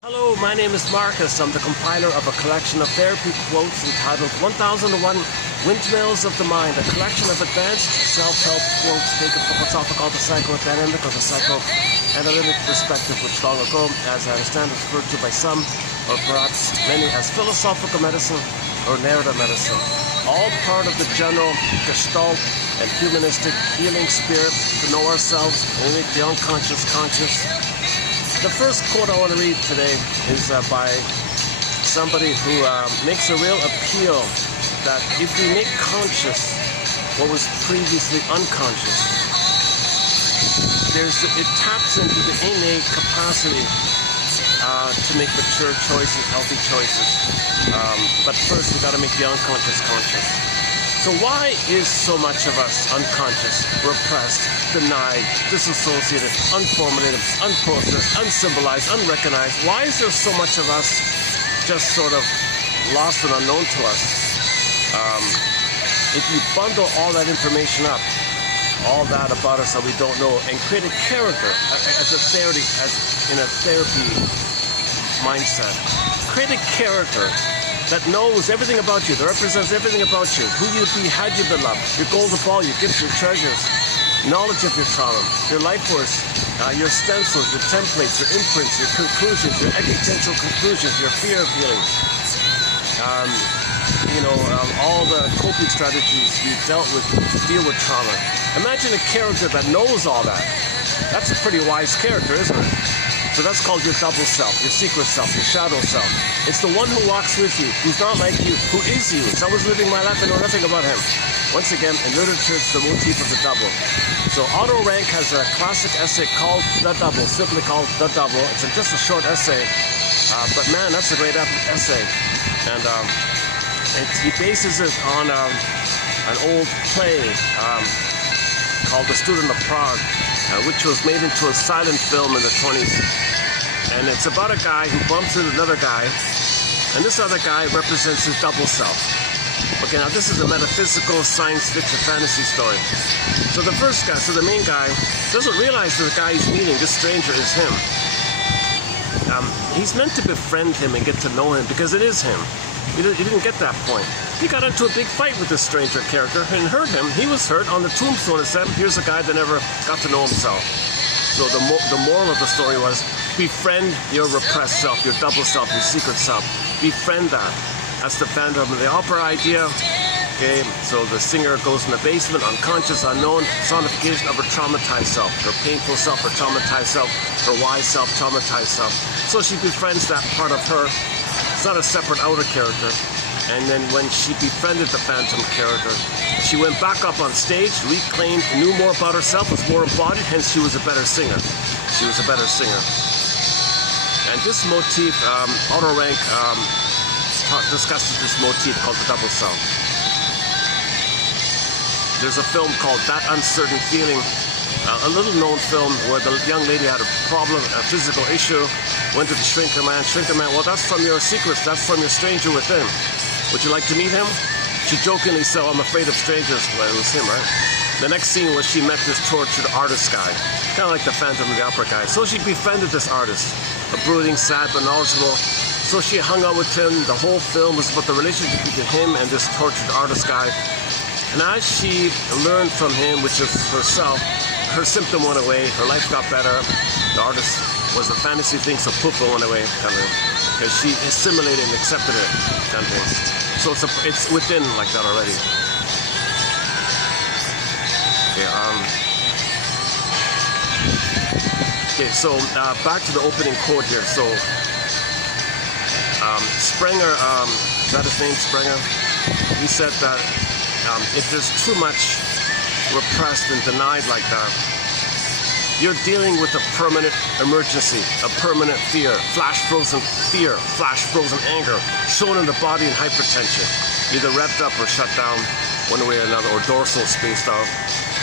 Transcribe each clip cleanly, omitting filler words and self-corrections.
Hello, my name is Marcus. I'm the compiler of a collection of therapy quotes entitled 1001 Windmills of the Mind, a collection of advanced self-help quotes taken from what's often called the psychodynamic or the psychoanalytic perspective, which long ago, as I understand, was referred to by some, or perhaps many, as philosophical medicine or narrative medicine. All part of the general gestalt and humanistic healing spirit to know ourselves and make the unconscious conscious. The first quote I want to read today is by somebody who makes a real appeal that if we make conscious what was previously unconscious, it taps into the innate capacity to make mature choices, healthy choices. But first, we've got to make the unconscious conscious. So why is so much of us unconscious, repressed, denied, disassociated, unformulated, unprocessed, unsymbolized, unrecognized? Why is there so much of us just sort of lost and unknown to us? If you bundle all that information up, all that about us that we don't know, and create a character as in a therapy mindset, create a character that knows everything about you, that represents everything about you, who you'd be had you been loved, your golden ball, your gifts, your treasures, knowledge of your trauma, your life force, your stencils, your templates, your imprints, your conclusions, your existential conclusions, your fear of healing, all the coping strategies you dealt with to deal with trauma. Imagine a character that knows all that. That's a pretty wise character, isn't it? So that's called your double self, your secret self, your shadow self. It's the one who walks with you, who's not like you, who is you. So I was living my life and know nothing about him. Once again, in literature, it's the motif of the double. So Otto Rank has a classic essay called The Double, simply called The Double. It's just a short essay, but man, that's a great essay. And he bases it on an old play called The Student of Prague, which was made into a silent film in the 20s. And it's about a guy who bumps into another guy, and this other guy represents his double self. Okay, now this is a metaphysical science fiction fantasy story. So the first guy, the main guy, doesn't realize that the guy he's meeting, this stranger, is him. He's meant to befriend him and get to know him because it is him. He didn't get that point. He got into a big fight with this stranger character and hurt him. He was hurt. On the tombstone it said, here's a guy that never got to know himself. So the moral of the story was, befriend your repressed self, your double self, your secret self. Befriend that. That's the Phantom of the Opera idea. Okay, so the singer goes in the basement, unconscious, unknown, sonification of her traumatized self, her painful self, her traumatized self, her wise self, traumatized self. So she befriends that part of her. It's not a separate outer character. And then when she befriended the Phantom character, she went back up on stage, reclaimed, knew more about herself, was more embodied, hence she was a better singer. She was a better singer. And this motif, Otto Rank discusses this motif called the double self. There's a film called That Uncertain Feeling, a little known film where the young lady had a problem, a physical issue, went to the shrinker man, well, that's from your secrets, that's from your stranger within. Would you like to meet him? She jokingly said, I'm afraid of strangers. Well, it was him, right? The next scene was she met this tortured artist guy, kind of like the Phantom of the Opera guy. So she befriended this artist, a brooding, sad, but knowledgeable. So she hung out with him. The whole film was about the relationship between him and this tortured artist guy. And as she learned from him, which is herself, her symptom went away, her life got better. The artist was a fantasy thing, so poof, it went away, kind of, because she assimilated and accepted it, kind of thing. So it's within like that already. Okay, so back to the opening quote here. So Sprenger, is that his name, Sprenger? He said that if there's too much repressed and denied like that, you're dealing with a permanent emergency, a permanent fear, flash frozen anger, shown in the body in hypertension, either revved up or shut down one way or another, or dorsal spaced out.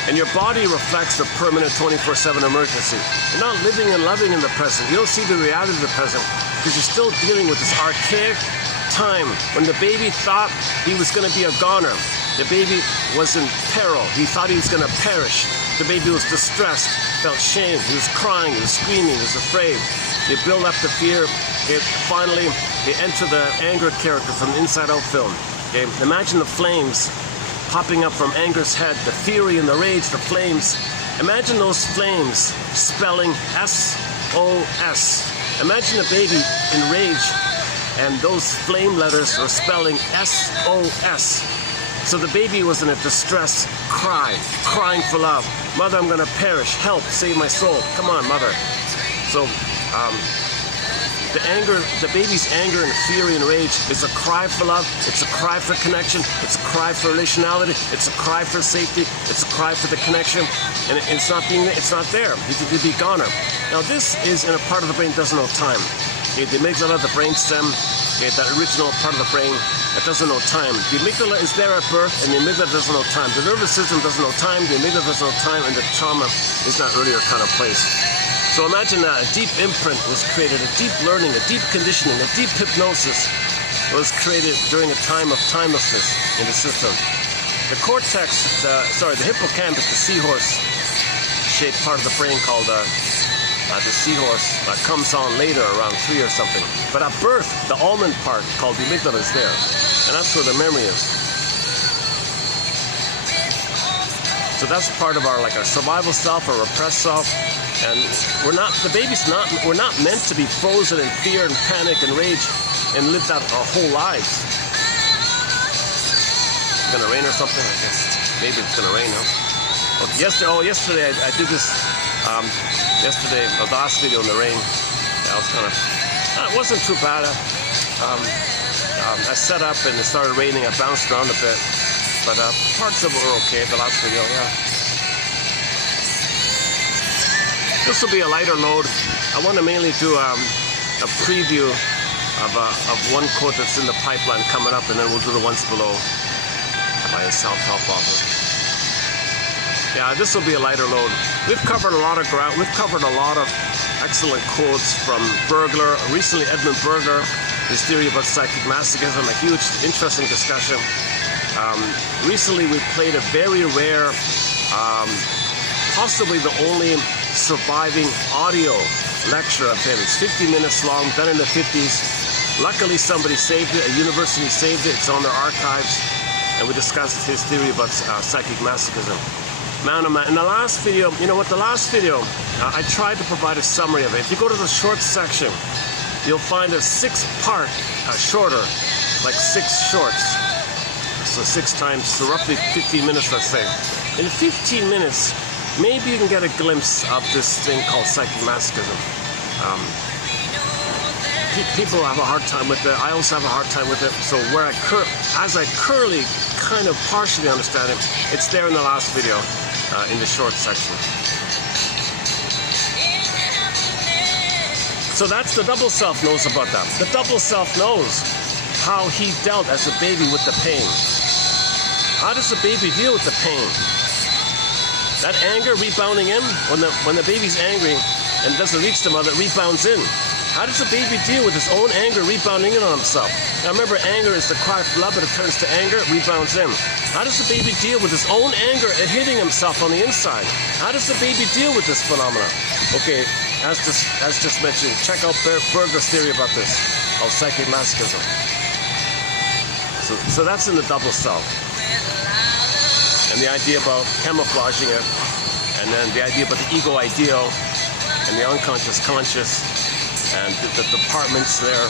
And your body reflects the permanent 24/7 emergency. You're not living and loving in the present. You don't see the reality of the present because you're still dealing with this archaic time when the baby thought he was going to be a goner. The baby was in peril. He thought he was going to perish. The baby was distressed, felt shame. He was crying, he was screaming, he was afraid. You build up the fear Okay, finally, they enter the anger character from the Inside Out film. Okay, imagine the flames popping up from anger's head, the fury and the rage, the flames. Imagine those flames spelling S-O-S. Imagine a baby in rage, and those flame letters are spelling S-O-S. So the baby was in a distress cry, crying for love. Mother, I'm gonna perish. Help, save my soul. Come on, mother. So the baby's anger and fury and rage is a cry for love. It's a cry for connection. It's a cry for relationality. It's a cry for safety. It's a cry for the connection. And it's not there. It's be goner. Now this is in a part of the brain that doesn't know time. Okay, the amygdala, the brain stem, okay, that original part of the brain that doesn't know time. The amygdala is there at birth, and the amygdala doesn't know time. The nervous system doesn't know time. The amygdala doesn't know time, and the trauma is not earlier kind of place. So imagine that a deep imprint was created, a deep learning, a deep conditioning, a deep hypnosis was created during a time of timelessness in the system. The cortex, the hippocampus, the seahorse-shaped part of the brain called the seahorse comes on later, around 3 or something. But at birth, the almond part called the amygdala is there, and that's where the memory is. So that's part of our survival self, our repressed self. And we're not meant to be frozen in fear and panic and rage and live that our whole lives. It's gonna rain or something, I guess. Maybe it's gonna rain, huh? Okay, yesterday I did this. Yesterday, the last video in the rain. That was kind of. It wasn't too bad. I set up and it started raining. I bounced around a bit, but parts of it were okay. The last video, yeah. This will be a lighter load. I want to mainly do a preview of one quote that's in the pipeline coming up, and then we'll do the ones below by a self-help author. Yeah, this will be a lighter load. We've covered a lot of ground. We've covered a lot of excellent quotes from Bergler. Recently, Edmund Berger, his theory about psychic masochism, a huge, interesting discussion. Recently, we played a very rare, possibly the only surviving audio lecture of him. It's 50 minutes long, done in the 50s. Luckily, somebody saved it. A university saved it. It's on their archives. And we discussed his theory about psychic masochism. Man, oh man. In the last video, you know what? The last video, I tried to provide a summary of it. If you go to the short section, you'll find a 6-part, shorter, like 6 shorts. So 6 times, so roughly 15 minutes, let's say. In 15 minutes, maybe you can get a glimpse of this thing called psychic masochism. People have a hard time with it. I also have a hard time with it. So as I currently kind of partially understand it, it's there in the last video, in the short section. So that's the double self knows about that. The double self knows how he dealt as a baby with the pain. How does the baby deal with the pain? That anger rebounding in, when the baby's angry and doesn't reach the mother, it rebounds in. How does the baby deal with his own anger rebounding in on himself? Now remember, anger is the cry for love, but it turns to anger, it rebounds in. How does the baby deal with his own anger at hitting himself on the inside? How does the baby deal with this phenomenon? Okay, as just mentioned, check out Berger's theory about this, called psychic masochism. So that's in the double self. And the idea about camouflaging it, and then the idea about the ego ideal, and the unconscious conscious, and the departments there,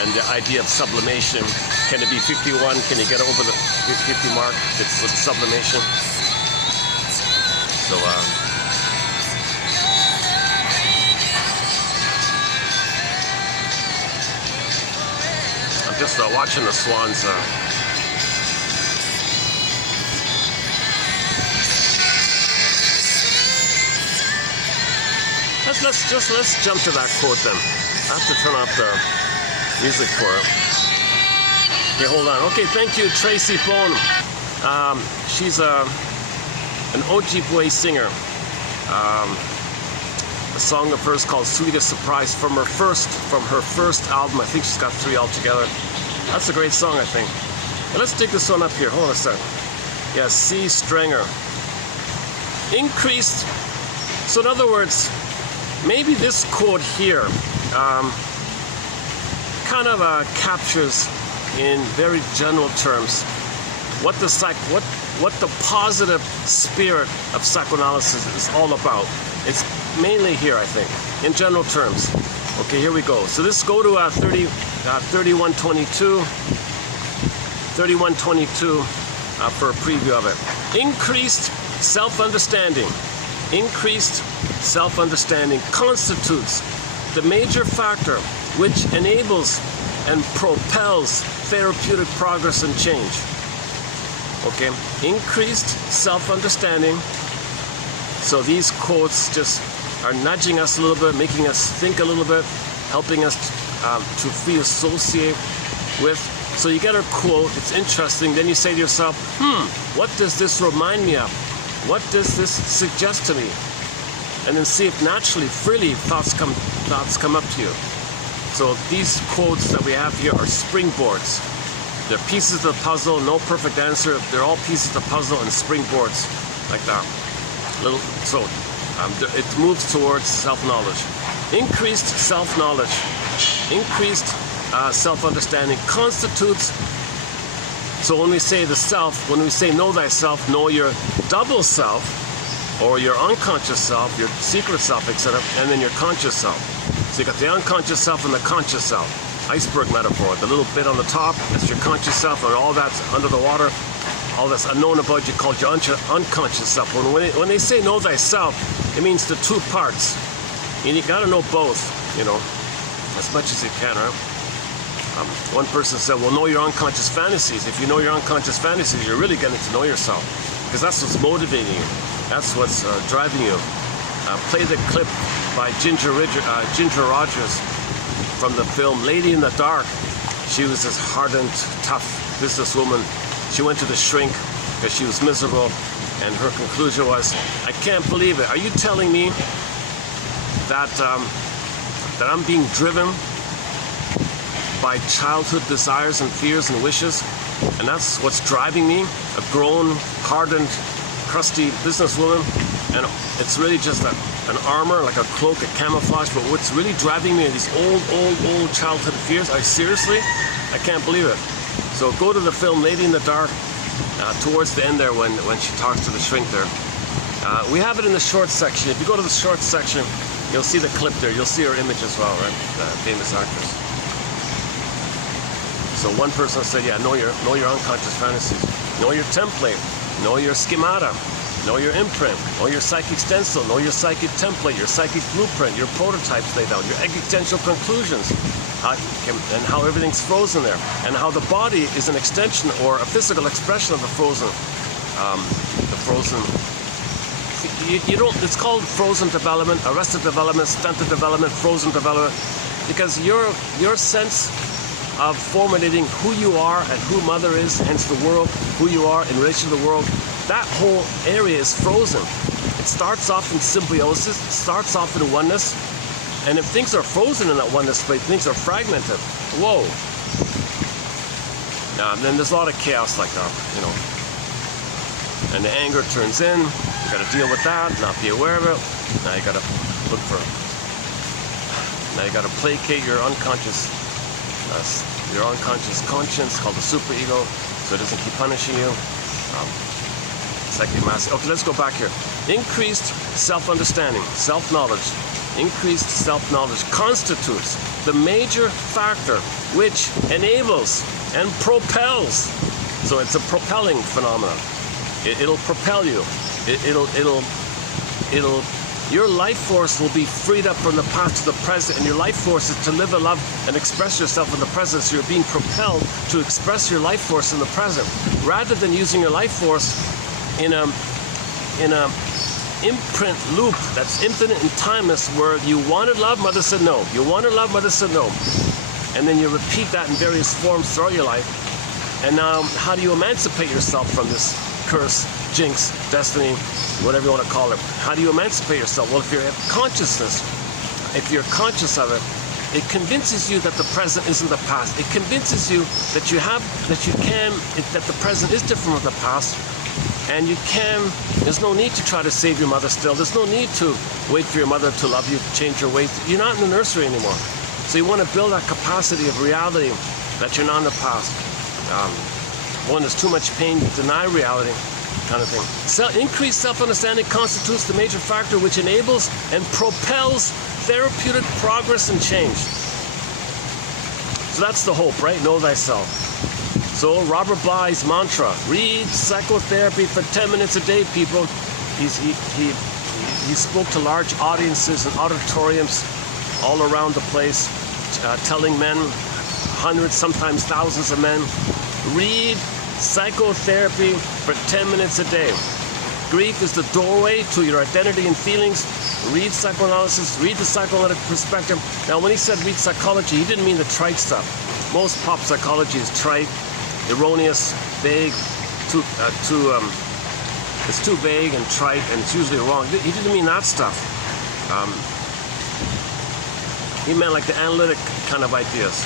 and the idea of sublimation. Can it be 51? Can you get over the 50 mark with sublimation? So, I'm just watching the swans. Let's jump to that quote then. I have to turn off the music for it. Okay, hold on. Okay, thank you, Tracy Bone. She's an Ojibwe singer. A song of hers called "Sweetest Surprise" from her first album. I think she's got 3 altogether. That's a great song, I think. But let's dig this one up here. Hold on a second. Yeah, C. Strenger. Increased. So in other words, maybe this quote here kind of captures in very general terms what the positive spirit of psychoanalysis is all about. It's mainly here, I think, in general terms. Okay, here we go. So let's go to 3122 for a preview of it. Increased self-understanding constitutes the major factor which enables and propels therapeutic progress and change. Okay, increased self-understanding. So these quotes just are nudging us a little bit, making us think a little bit, helping us to free associate with. So you get a quote, it's interesting, then you say to yourself, what does this remind me of? What does this suggest to me? And then see if naturally, freely, thoughts come up to you. So these quotes that we have here are springboards. They're pieces of the puzzle, no perfect answer. They're all pieces of the puzzle and springboards, like that. It moves towards self-knowledge. Increased self-knowledge, increased self-understanding constitutes. So when we say the self, when we say know thyself, know your double self, or your unconscious self, your secret self, etc., and then your conscious self. So you got the unconscious self and the conscious self. Iceberg metaphor. The little bit on the top, that's your conscious self, and all that's under the water, all that's unknown about you called your unconscious self. When they say know thyself, it means the two parts. And you got to know both, as much as you can, right? One person said, well, know your unconscious fantasies. If you know your unconscious fantasies, you're really getting to know yourself, because that's what's motivating you. That's what's driving you. Play the clip by Ginger Rogers from the film Lady in the Dark. She was this hardened, tough businesswoman. She went to the shrink because she was miserable, and her conclusion was, I can't believe it. Are you telling me that I'm being driven by childhood desires and fears and wishes, and that's what's driving me? A grown, hardened, crusty businesswoman, and it's really just an armor, like a cloak, a camouflage, but what's really driving me are these old childhood fears. Seriously? I can't believe it. So go to the film Lady in the Dark, towards the end there when she talks to the shrink there. We have it in the short section. If you go to the short section, you'll see the clip there. You'll see her image as well, right? Famous actress. So one person said, yeah, know your unconscious fantasies. Know your template. Know your schemata. Know your imprint. Know your psychic stencil. Know your psychic template, your psychic blueprint, your prototypes laid out, your existential conclusions, and how everything's frozen there, and how the body is an extension or a physical expression of the frozen. It's called frozen development, arrested development, stunted development, frozen development, because your sense of formulating who you are and who mother is, hence the world, who you are in relation to the world, that whole area is frozen. It starts off in symbiosis, it starts off in oneness, and if things are frozen in that oneness state, things are fragmented. Whoa. And then there's a lot of chaos like that, And the anger turns in, you gotta deal with that, not be aware of it. Now you gotta look for it. Now you gotta placate your unconscious conscience, called the superego, so it doesn't keep punishing you. Okay, let's go back here. Increased self-understanding, self-knowledge, increased self-knowledge constitutes the major factor which enables and propels. So it's a propelling phenomenon. It'll propel you. Your life force will be freed up from the past to the present, and your life force is to live and love and express yourself in the present, so you're being propelled to express your life force in the present, rather than using your life force in a imprint loop that's infinite and timeless, where you wanted love, mother said no. You wanted love, mother said no. And then you repeat that in various forms throughout your life. And now, how do you emancipate yourself from this curse, jinx, destiny, whatever you want to call it? How do you emancipate yourself? Well, if you're consciousness, if you're conscious of it, it convinces you that the present isn't the past. It convinces you that the present is different from the past. And there's no need to try to save your mother still. There's no need to wait for your mother to love you, change your ways. You're not in the nursery anymore. So you want to build that capacity of reality that you're not in the past. When there's too much pain, deny reality, kind of thing. Increased self-understanding constitutes the major factor which enables and propels therapeutic progress and change. So that's the hope, right? Know thyself. So Robert Bly's mantra: read psychotherapy for 10 minutes a day, people. He spoke to large audiences and auditoriums all around the place, telling men, hundreds, sometimes thousands of men, read psychotherapy for 10 minutes a day. Grief is the doorway to your identity and feelings. Read psychoanalysis, read the psychoanalytic perspective. Now, when he said read psychology, he didn't mean the trite stuff. Most pop psychology is trite, erroneous, vague, it's too vague and trite, and it's usually wrong. He didn't mean that stuff. He meant like the analytic kind of ideas.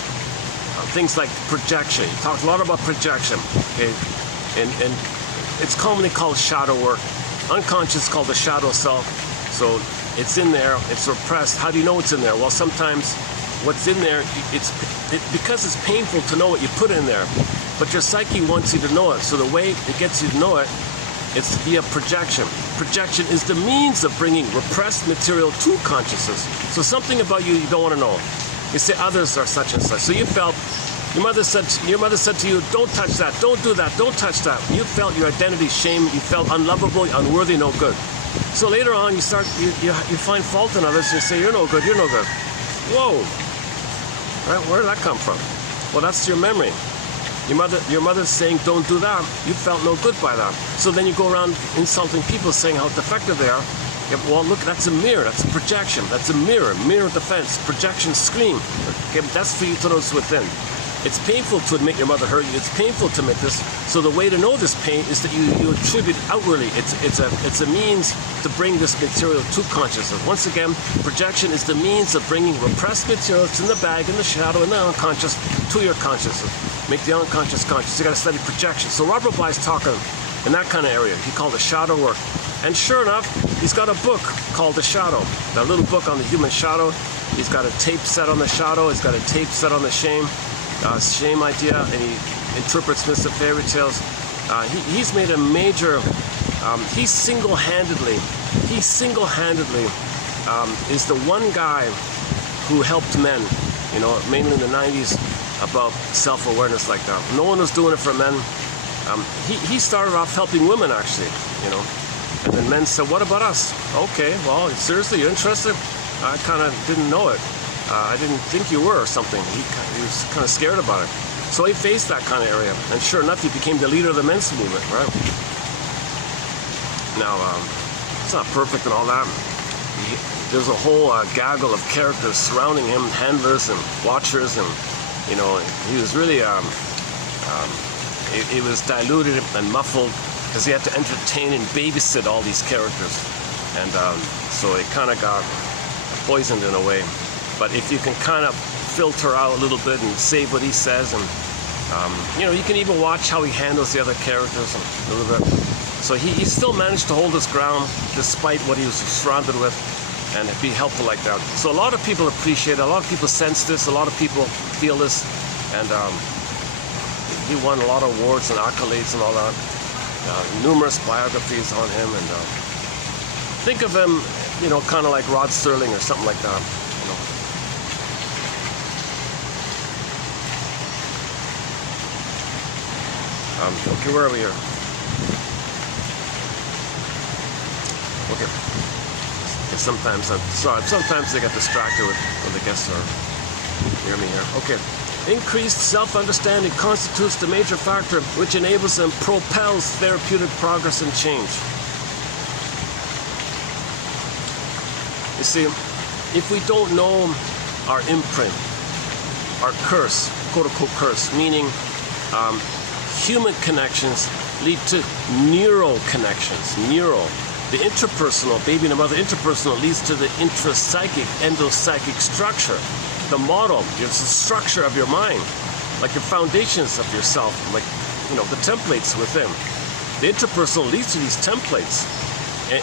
Things like projection. He talked a lot about projection. Okay? And it's commonly called shadow work. Unconscious is called the shadow self. So it's in there, it's repressed. How do you know it's in there? Well, sometimes what's in there, because it's painful to know what you put in there, but your psyche wants you to know it. So the way it gets you to know it, it's via projection. Projection is the means of bringing repressed material to consciousness. So something about you don't want to know. You say others are such and such. So you felt, your mother said to you, don't touch that, don't do that, don't touch that. You felt your identity shame, you felt unlovable, unworthy, no good. So later on you find fault in others, you say, you're no good, you're no good. Whoa, right? Where did that come from? Well, that's your memory. Your mother's saying, don't do that. You felt no good by that. So then you go around insulting people, saying how defective they are. Yeah, well, look, that's a mirror. That's a projection. That's a mirror. Mirror defense. Projection screen. Okay, that's for you to notice within. It's painful to admit your mother hurt you. It's painful to admit this. So the way to know this pain is that you attribute it outwardly. It's a means to bring this material to consciousness. Once again, projection is the means of bringing repressed materials in the bag, in the shadow, in the unconscious to your consciousness. Make the unconscious conscious. You got to study projection. So Robert Bly's talking in that kind of area. He called it shadow work. And sure enough, he's got a book called The Shadow. That little book on the human shadow. He's got a tape set on the shadow. He's got a tape set on the shame idea, and he interprets myths and fairy tales. He's made a major. He single-handedly is the one guy who helped men. You know, mainly in the 90s, about self-awareness like that. No one was doing it for men. He started off helping women, actually. You know. And then men said, what about us? Okay, well, seriously, you're interested? I kind of didn't know it. I didn't think you were or something. He was kind of scared about it. So he faced that kind of area. And sure enough, he became the leader of the men's movement, right? Now, it's not perfect and all that. There's a whole gaggle of characters surrounding him, handlers and watchers, and, you know, he was really, it was diluted and muffled, because he had to entertain and babysit all these characters. And so it kind of got poisoned in a way. But if you can kind of filter out a little bit and save what he says, and you know, you can even watch how he handles the other characters a little bit. So he still managed to hold his ground despite what he was surrounded with, and be helpful like that. So a lot of people appreciate it, a lot of people sense this, a lot of people feel this, and he won a lot of awards and accolades and all that. Numerous biographies on him, and think of him, you know, kind of like Rod Serling or something like that. You know. Okay, where are we here? Okay. Sometimes they get distracted when the guests are near me here. Okay. Increased self-understanding constitutes the major factor which enables and propels therapeutic progress and change. You see, if we don't know our imprint, our curse, quote-unquote curse, meaning human connections lead to neural connections, The interpersonal, baby and the mother interpersonal, leads to the intrapsychic, endopsychic structure. The model, it's the structure of your mind, like the foundations of yourself, like, you know, the templates within. The interpersonal leads to these templates,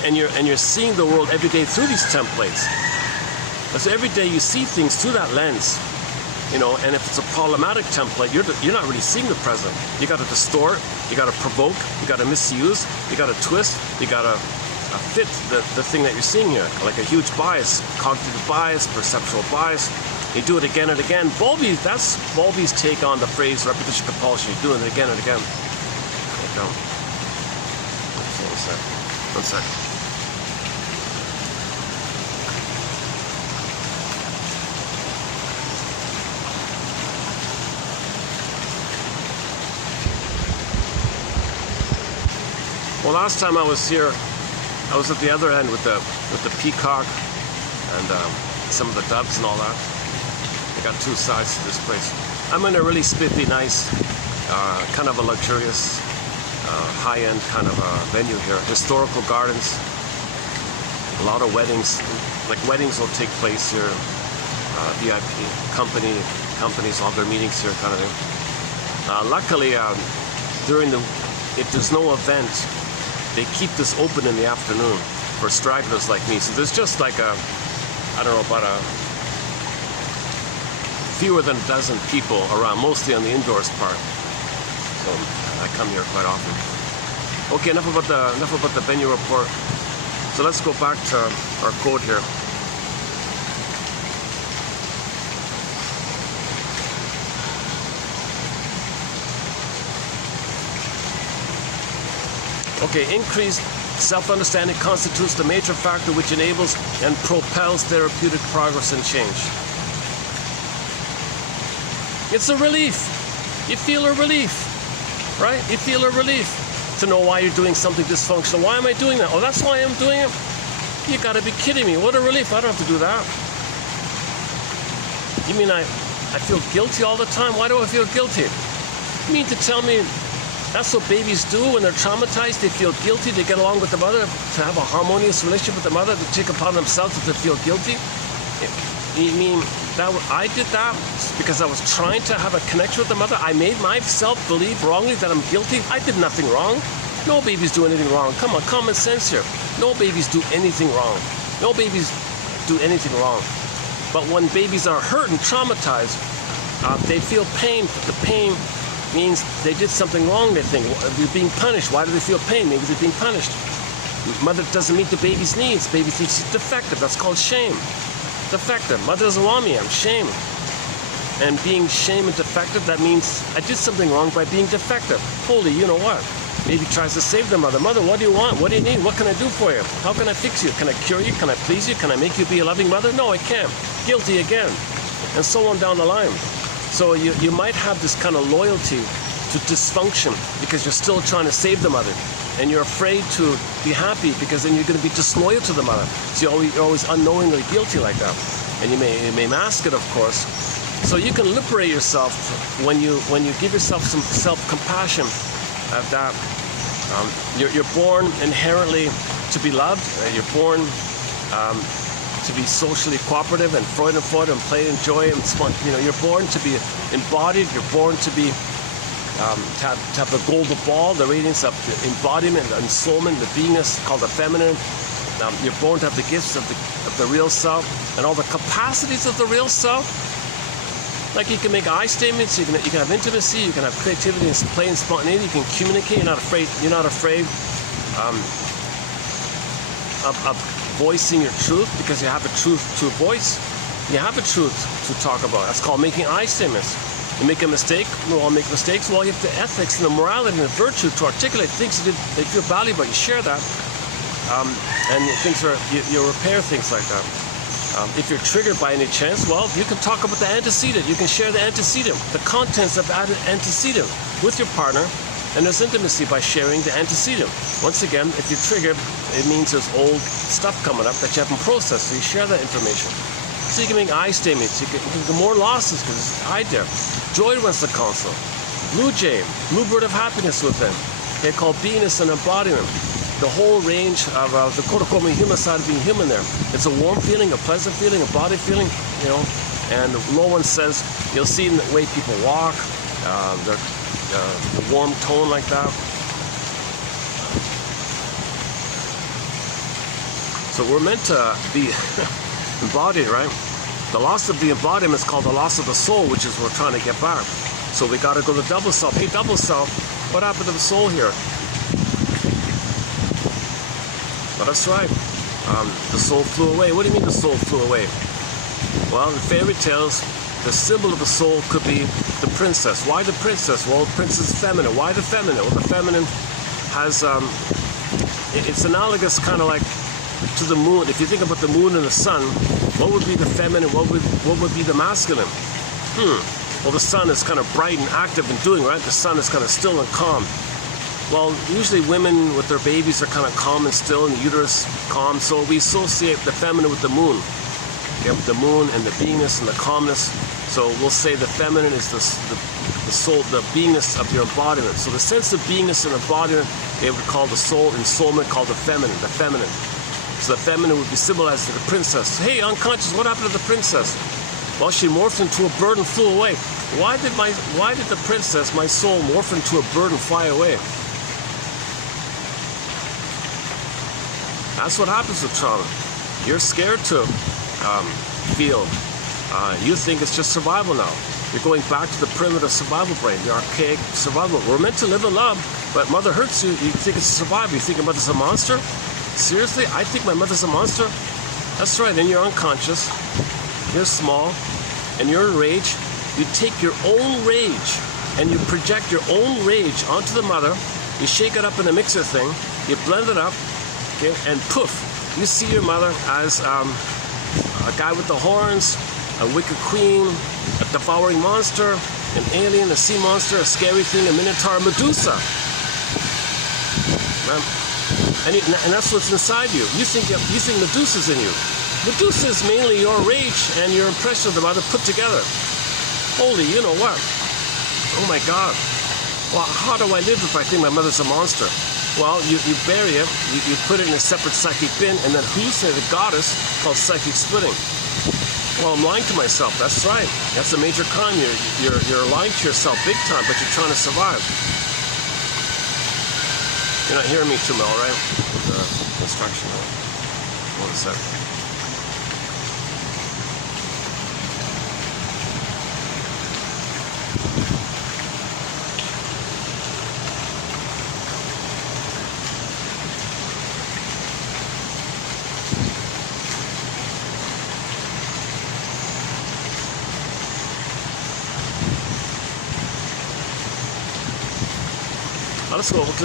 and you're seeing the world every day through these templates. And so every day you see things through that lens, you know. And if it's a problematic template, you're not really seeing the present. You got to distort, you got to provoke, you got to misuse, you got to twist, you got to fit the thing that you're seeing here, like a huge bias, cognitive bias, perceptual bias. You do it again and again. That's Bowlby's take on the phrase repetition compulsion. You're doing it again and again. Okay. One sec. Well, last time I was here, I was at the other end with the peacock and some of the doves and all that. I got two sides to this place. I'm in a really spiffy, nice, kind of a luxurious, high-end kind of venue here. Historical gardens, a lot of weddings. Like weddings will take place here. VIP companies all their meetings here, kind of thing. Luckily, if there's no event, they keep this open in the afternoon for stragglers like me. So there's just like about fewer than a dozen people around, mostly on the indoors part. So I come here quite often. Okay, enough about the venue report. So let's go back to our code here. Okay, increased self-understanding constitutes the major factor which enables and propels therapeutic progress and change. It's a relief. You feel a relief, right? You feel a relief to know why you're doing something dysfunctional. Why am I doing that? Oh, that's why I'm doing it? You gotta be kidding me. What a relief. I don't have to do that. You mean I feel guilty all the time? Why do I feel guilty? You mean to tell me that's what babies do when they're traumatized? They feel guilty to get along with the mother, to have a harmonious relationship with the mother, to take upon themselves to feel guilty? You mean that I did that because I was trying to have a connection with the mother? I made myself believe wrongly that I'm guilty? I did nothing wrong. No babies do anything wrong. Come on, common sense here. No babies do anything wrong. No babies do anything wrong. But when babies are hurt and traumatized, they feel pain. The pain means they did something wrong, they think. They're being punished. Why do they feel pain? Maybe they're being punished. Mother doesn't meet the baby's needs. Baby thinks he's defective. That's called shame. Defective. Mother doesn't want me. I'm shame. And being shame and defective, that means I did something wrong by being defective. Holy, you know what? Baby tries to save the mother. Mother, what do you want? What do you need? What can I do for you? How can I fix you? Can I cure you? Can I please you? Can I make you be a loving mother? No, I can't. Guilty again. And so on down the line. So you might have this kind of loyalty to dysfunction because you're still trying to save the mother. And you're afraid to be happy because then you're going to be disloyal to the mother. So you're always unknowingly guilty like that. And you may mask it, of course. So you can liberate yourself when you give yourself some self-compassion of that. You're born inherently to be loved. You're born to be socially cooperative and Freud and play and joy and you're born to be embodied. You're born to be to have the golden ball, the radiance of the embodiment and soulmate, the beingness called the feminine. You're born to have the gifts of the real self and all the capacities of the real self. Like you can make I statements, you can have intimacy, you can have creativity and play and spontaneity, you can communicate. You're not afraid of voicing your truth because you have a truth to voice. You have a truth to talk about. That's called making I statements. You make a mistake, we all make mistakes. Well, you have the ethics and the morality and the virtue to articulate things that you feel badly about. You share that, and you repair things like that. If you're triggered by any chance, well, you can talk about the antecedent. You can share the antecedent, the contents of that antecedent with your partner, and there's intimacy by sharing the antecedent. Once again, if you're triggered, it means there's old stuff coming up that you haven't processed, so you share that information. So you can make I statements, you can get more losses because it's I there. Joy wants the counsel. Blue jay, bluebird of happiness within. Okay, called beingness and embodiment. The whole range of the quote-unquote human side of being human there. It's a warm feeling, a pleasant feeling, a body feeling, and no one says, you'll see in the way people walk, the warm tone like that. So we're meant to be embodied, right? The loss of the embodiment is called the loss of the soul, which is what we're trying to get back. So we got to go to double self. Hey, double self, what happened to the soul here? Well, that's right. The soul flew away. What do you mean the soul flew away? Well, in fairy tales, the symbol of the soul could be the princess. Why the princess? Well, the princess is feminine. Why the feminine? Well, the feminine has, it's analogous kind of like to the moon. If you think about the moon and the sun, what would be the feminine? What would be the masculine? Well, the sun is kind of bright and active and doing, right? The sun is kind of still and calm. Well, usually women with their babies are kind of calm and still, and the uterus calm. So we associate the feminine with the moon. Okay, with the moon and the beingness and the calmness. So we'll say the feminine is the soul, the beingness of your embodiment. So the sense of beingness and embodiment, they would call the soul, and soulmate called the feminine, the feminine. So the feminine would be symbolized as the princess. Hey, unconscious, what happened to the princess? Well, she morphed into a bird and flew away. Why did the princess, my soul, morph into a bird and fly away? That's what happens with trauma. You're scared to feel. You think it's just survival now. You're going back to the primitive survival brain, the archaic survival. We're meant to live in love, but mother hurts you. You think it's a survival. You think your mother's a monster? Seriously? I think my mother's a monster? That's right, and you're unconscious. You're small, and you're in rage. You take your own rage, and you project your own rage onto the mother. You shake it up in a mixer thing. You blend it up. Okay, and poof, you see your mother as a guy with the horns, a wicked queen, a devouring monster, an alien, a sea monster, a scary thing, a minotaur, Medusa. And that's what's inside you. You think Medusa's in you. Medusa is mainly your rage and your impression of the mother put together. Holy, you know what? Oh my God. Well, how do I live if I think my mother's a monster? Well, you bury it, you put it in a separate psychic bin, and then hallucinate a goddess called psychic splitting. Well, I'm lying to myself. That's right. That's a major crime. You're lying to yourself big time, but you're trying to survive. You're not hearing me too well, right? The instruction. One sec.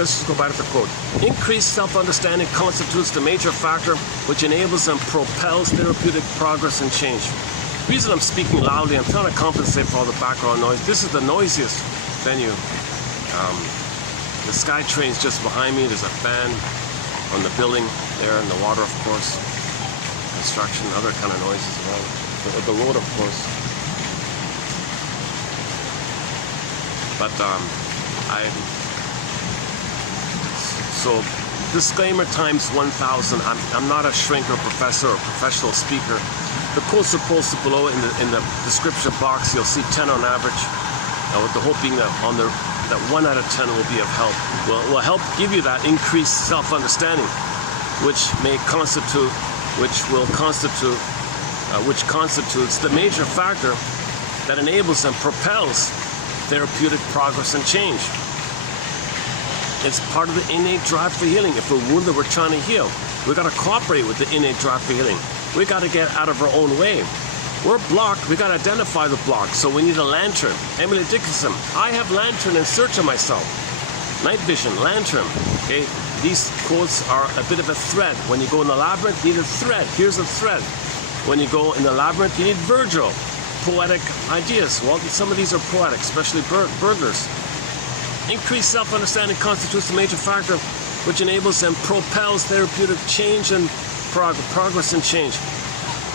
Let's just go back to the quote. Increased self-understanding constitutes the major factor which enables and propels therapeutic progress and change. The reason I'm speaking loudly, I'm trying to compensate for all the background noise. This is the noisiest venue. The SkyTrain's just behind me. There's a fan on the building there, and the water, of course. Construction, other kind of noises around. The road, of course. But So, disclaimer times 1,000. I'm not a shrink or professor or professional speaker. The quotes are posted below in the description box. You'll see 10 on average. With the hope being that that 1 out of 10 will be of help. Will help give you that increased self-understanding, which constitutes the major factor that enables and propels therapeutic progress and change. It's part of the innate drive for healing. If we're wounded, we're trying to heal. We got to cooperate with the innate drive for healing. We got to get out of our own way. We're blocked. We got to identify the block. So we need a lantern. Emily Dickinson. I have lantern in search of myself. Night vision, lantern. Okay. These quotes are a bit of a thread. When you go in the labyrinth, you need a thread. Here's a thread. When you go in the labyrinth, you need Virgil. Poetic ideas. Well, some of these are poetic, especially burglars. Increased self-understanding constitutes the major factor which enables and propels therapeutic change and progress and change.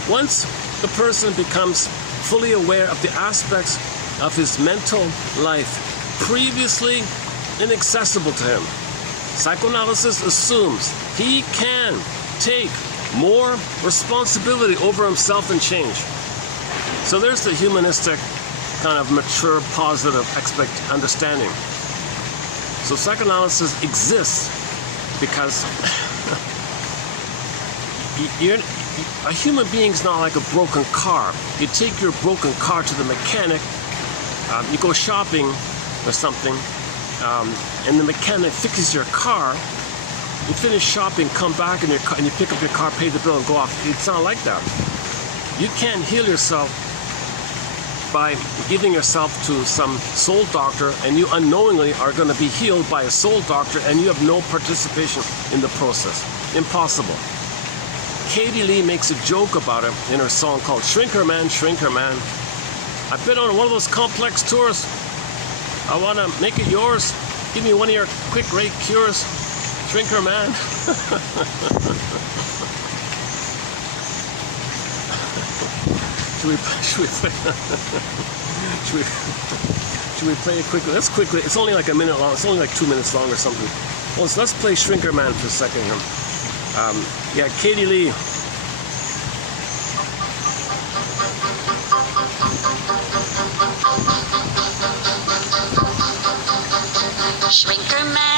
Once the person becomes fully aware of the aspects of his mental life previously inaccessible to him, psychoanalysis assumes he can take more responsibility over himself and change. So there's the humanistic kind of mature, positive understanding. So psychoanalysis exists because a human being's not like a broken car. You take your broken car to the mechanic, you go shopping or something, and the mechanic fixes your car. You finish shopping, come back in your car, and you pick up your car, pay the bill, and go off. It's not like that. You can't heal yourself by giving yourself to some soul doctor, and you unknowingly are going to be healed by a soul doctor, and you have no participation in the process. Impossible. Katie Lee makes a joke about it in her song called Shrinker Man, Shrinker Man. I've been on one of those complex tours. I want to make it yours. Give me one of your quick rate cures. Shrinker Man. Should we play it quickly? Let's quickly. It's only like a minute long. It's only like 2 minutes long or something. Well, so let's play Shrinker Man for a second here. Yeah, Katie Lee.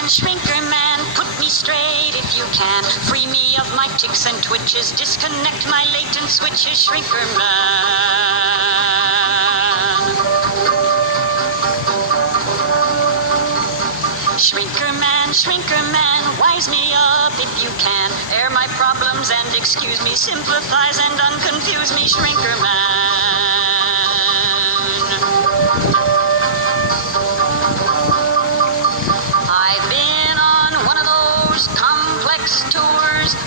Shrinker man, put me straight if you can. Free me of my tics and twitches, disconnect my latent switches, Shrinker man. Shrinker man, wise me up if you can. Air my problems and excuse me, sympathize and unconfuse me, Shrinker man.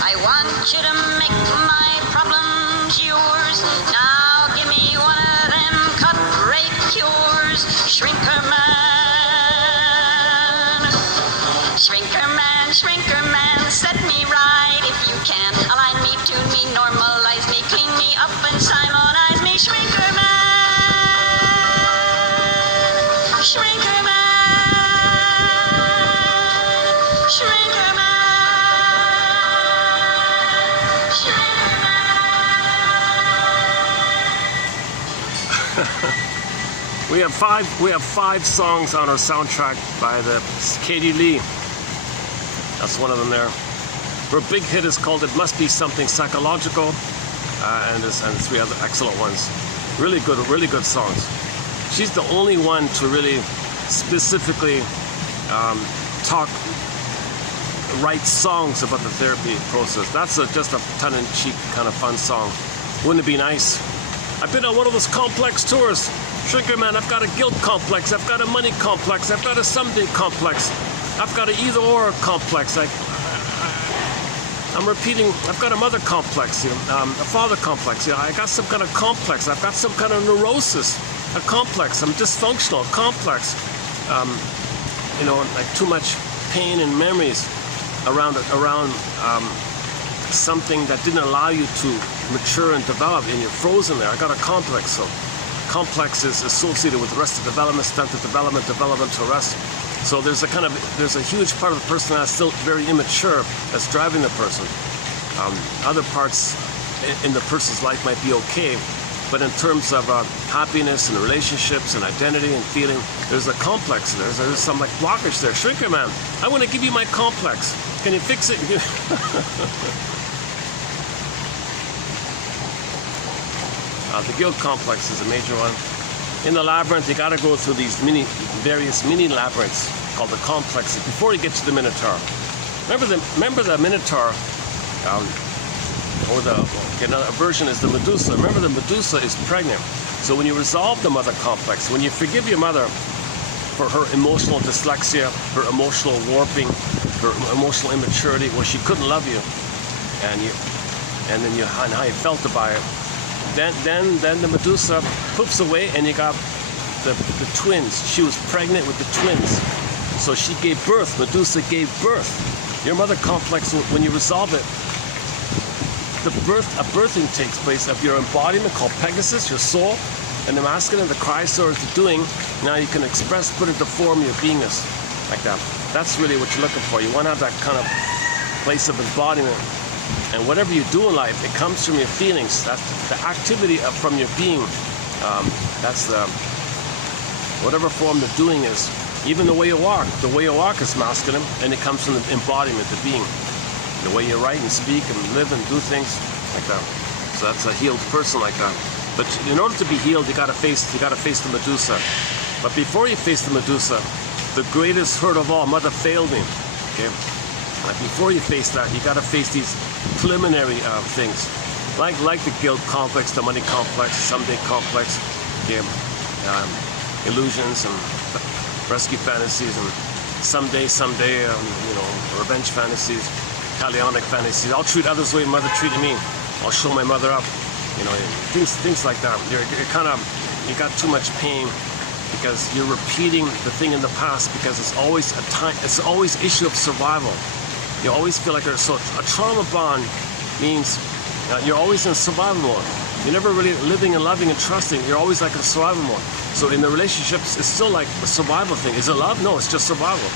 I want you to make my problems yours. Now give me one of them cut-rate cures, Shrinker man. Shrinker man, set me right if you can. Align me, tune me, normalize me, clean me up and simonize me, Shrinker man. Shrinker man. Shrinker man. We have five songs on our soundtrack by the Katie Lee. That's one of them there. Her big hit is called "It Must Be Something Psychological," and 3 other excellent ones. Really good songs. She's the only one to really specifically write songs about the therapy process. That's just a tongue-in-cheek kind of fun song. Wouldn't it be nice? I've been on one of those complex tours. Shrinker man, I've got a guilt complex, I've got a money complex, I've got a someday complex, I've got an either-or complex. I'm repeating, I've got a mother complex, a father complex. I got some kind of complex, I've got some kind of neurosis, a complex, I'm dysfunctional, complex. Like too much pain and memories around something that didn't allow you to mature and develop, and you're frozen there. I got a complex, so complex is associated with arrested development, stunted development, developmental arrest. So there's a huge part of the person that's still very immature that's driving the person. Other parts in the person's life might be okay, but in terms of happiness and relationships and identity and feeling, there's a complex. There's some like blockage there. Shrinker man, I want to give you my complex. Can you fix it? The guilt complex is a major one. In the labyrinth, you got to go through these various mini labyrinths called the complexes before you get to the Minotaur. Remember the Minotaur, another version is the Medusa. Remember, the Medusa is pregnant. So when you resolve the mother complex, when you forgive your mother for her emotional dyslexia, her emotional warping, her emotional immaturity, where she couldn't love you, and how you felt about it. Then the Medusa poofs away, and you got the twins. She was pregnant with the twins, so she gave birth. Medusa gave birth. Your mother complex, when you resolve it, a birthing takes place of your embodiment called Pegasus, your soul, and the masculine, the chrysor is the doing. Now you can express, put into form your beingness like that. That's really what you're looking for. You want to have that kind of place of embodiment. And whatever you do in life, it comes from your feelings. That's the activity from your being. That's whatever form the doing is. Even the way you walk is masculine, and it comes from the embodiment, the being. the way you write and speak and live and do things like that. So that's a healed person like that. But in order to be healed, you gotta face the Medusa. But before you face the Medusa, the greatest hurt of all, mother failed me. Okay. Before you face that, you gotta face these preliminary things, like the guilt complex, the money complex, someday complex, okay, illusions and rescue fantasies, and someday, revenge fantasies, Calionic fantasies. I'll treat others the way mother treated me. I'll show my mother up. Things like that. You got too much pain because you're repeating the thing in the past because it's always issue of survival. You always feel like there's a trauma bond means you're always in survival mode. You're never really living and loving and trusting. You're always like in survival mode. So in the relationships, it's still like a survival thing. Is it love? No, it's just survival.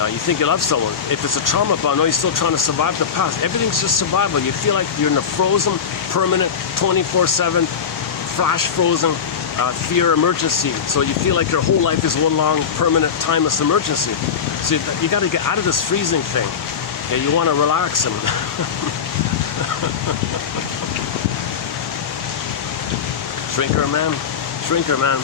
You think you love someone. If it's a trauma bond, no, you're still trying to survive the past. Everything's just survival. You feel like you're in a frozen, permanent, 24/7, flash frozen fear emergency. So you feel like your whole life is one long, permanent, timeless emergency. So you got to get out of this freezing thing. Okay, you want to relax and Shrinker man.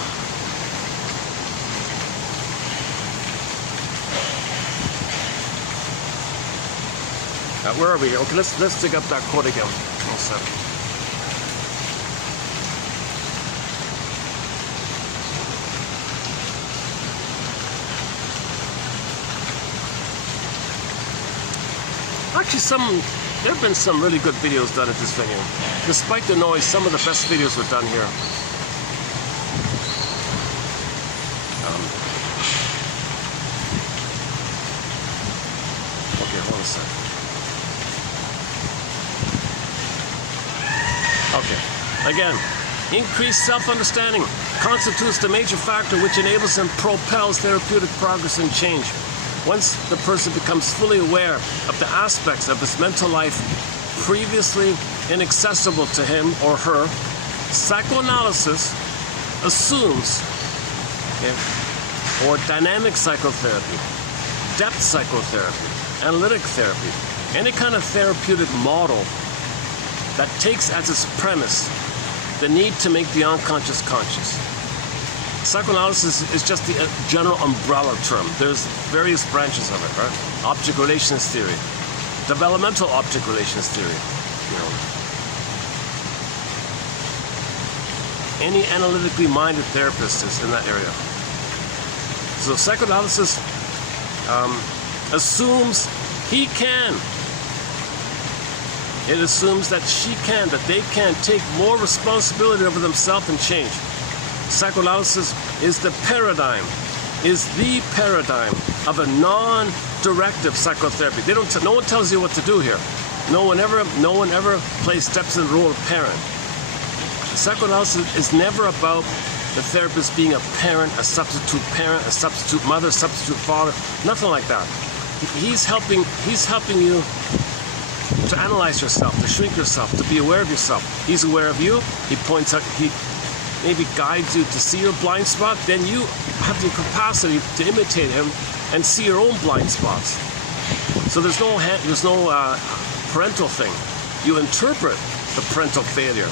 Where are we? Okay, let's dig up that quote again. 107. Actually, there have been some really good videos done at this venue. Despite the noise, some of the best videos were done here. Okay, hold on a sec. Okay, again, increased self-understanding constitutes the major factor which enables and propels therapeutic progress and change. Once the person becomes fully aware of the aspects of his mental life previously inaccessible to him or her, psychoanalysis assumes, or dynamic psychotherapy, depth psychotherapy, analytic therapy, any kind of therapeutic model that takes as its premise the need to make the unconscious conscious. Psychoanalysis is just the general umbrella term. There's various branches of it, right? Object relations theory, developmental object relations theory, Any analytically minded therapist is in that area. So psychoanalysis assumes he can. It assumes that she can, that they can take more responsibility over themselves and change. Psychoanalysis is the paradigm of a non-directive psychotherapy. No one tells you what to do here. No one ever plays steps in the role of parent. Psychoanalysis is never about the therapist being a parent, a substitute mother, substitute father, nothing like that. He's helping you to analyze yourself, to shrink yourself, to be aware of yourself. He's aware of you. He points out, he maybe guides you to see your blind spot. Then you have the capacity to imitate him and see your own blind spots. So there's no parental thing. You interpret the parental failure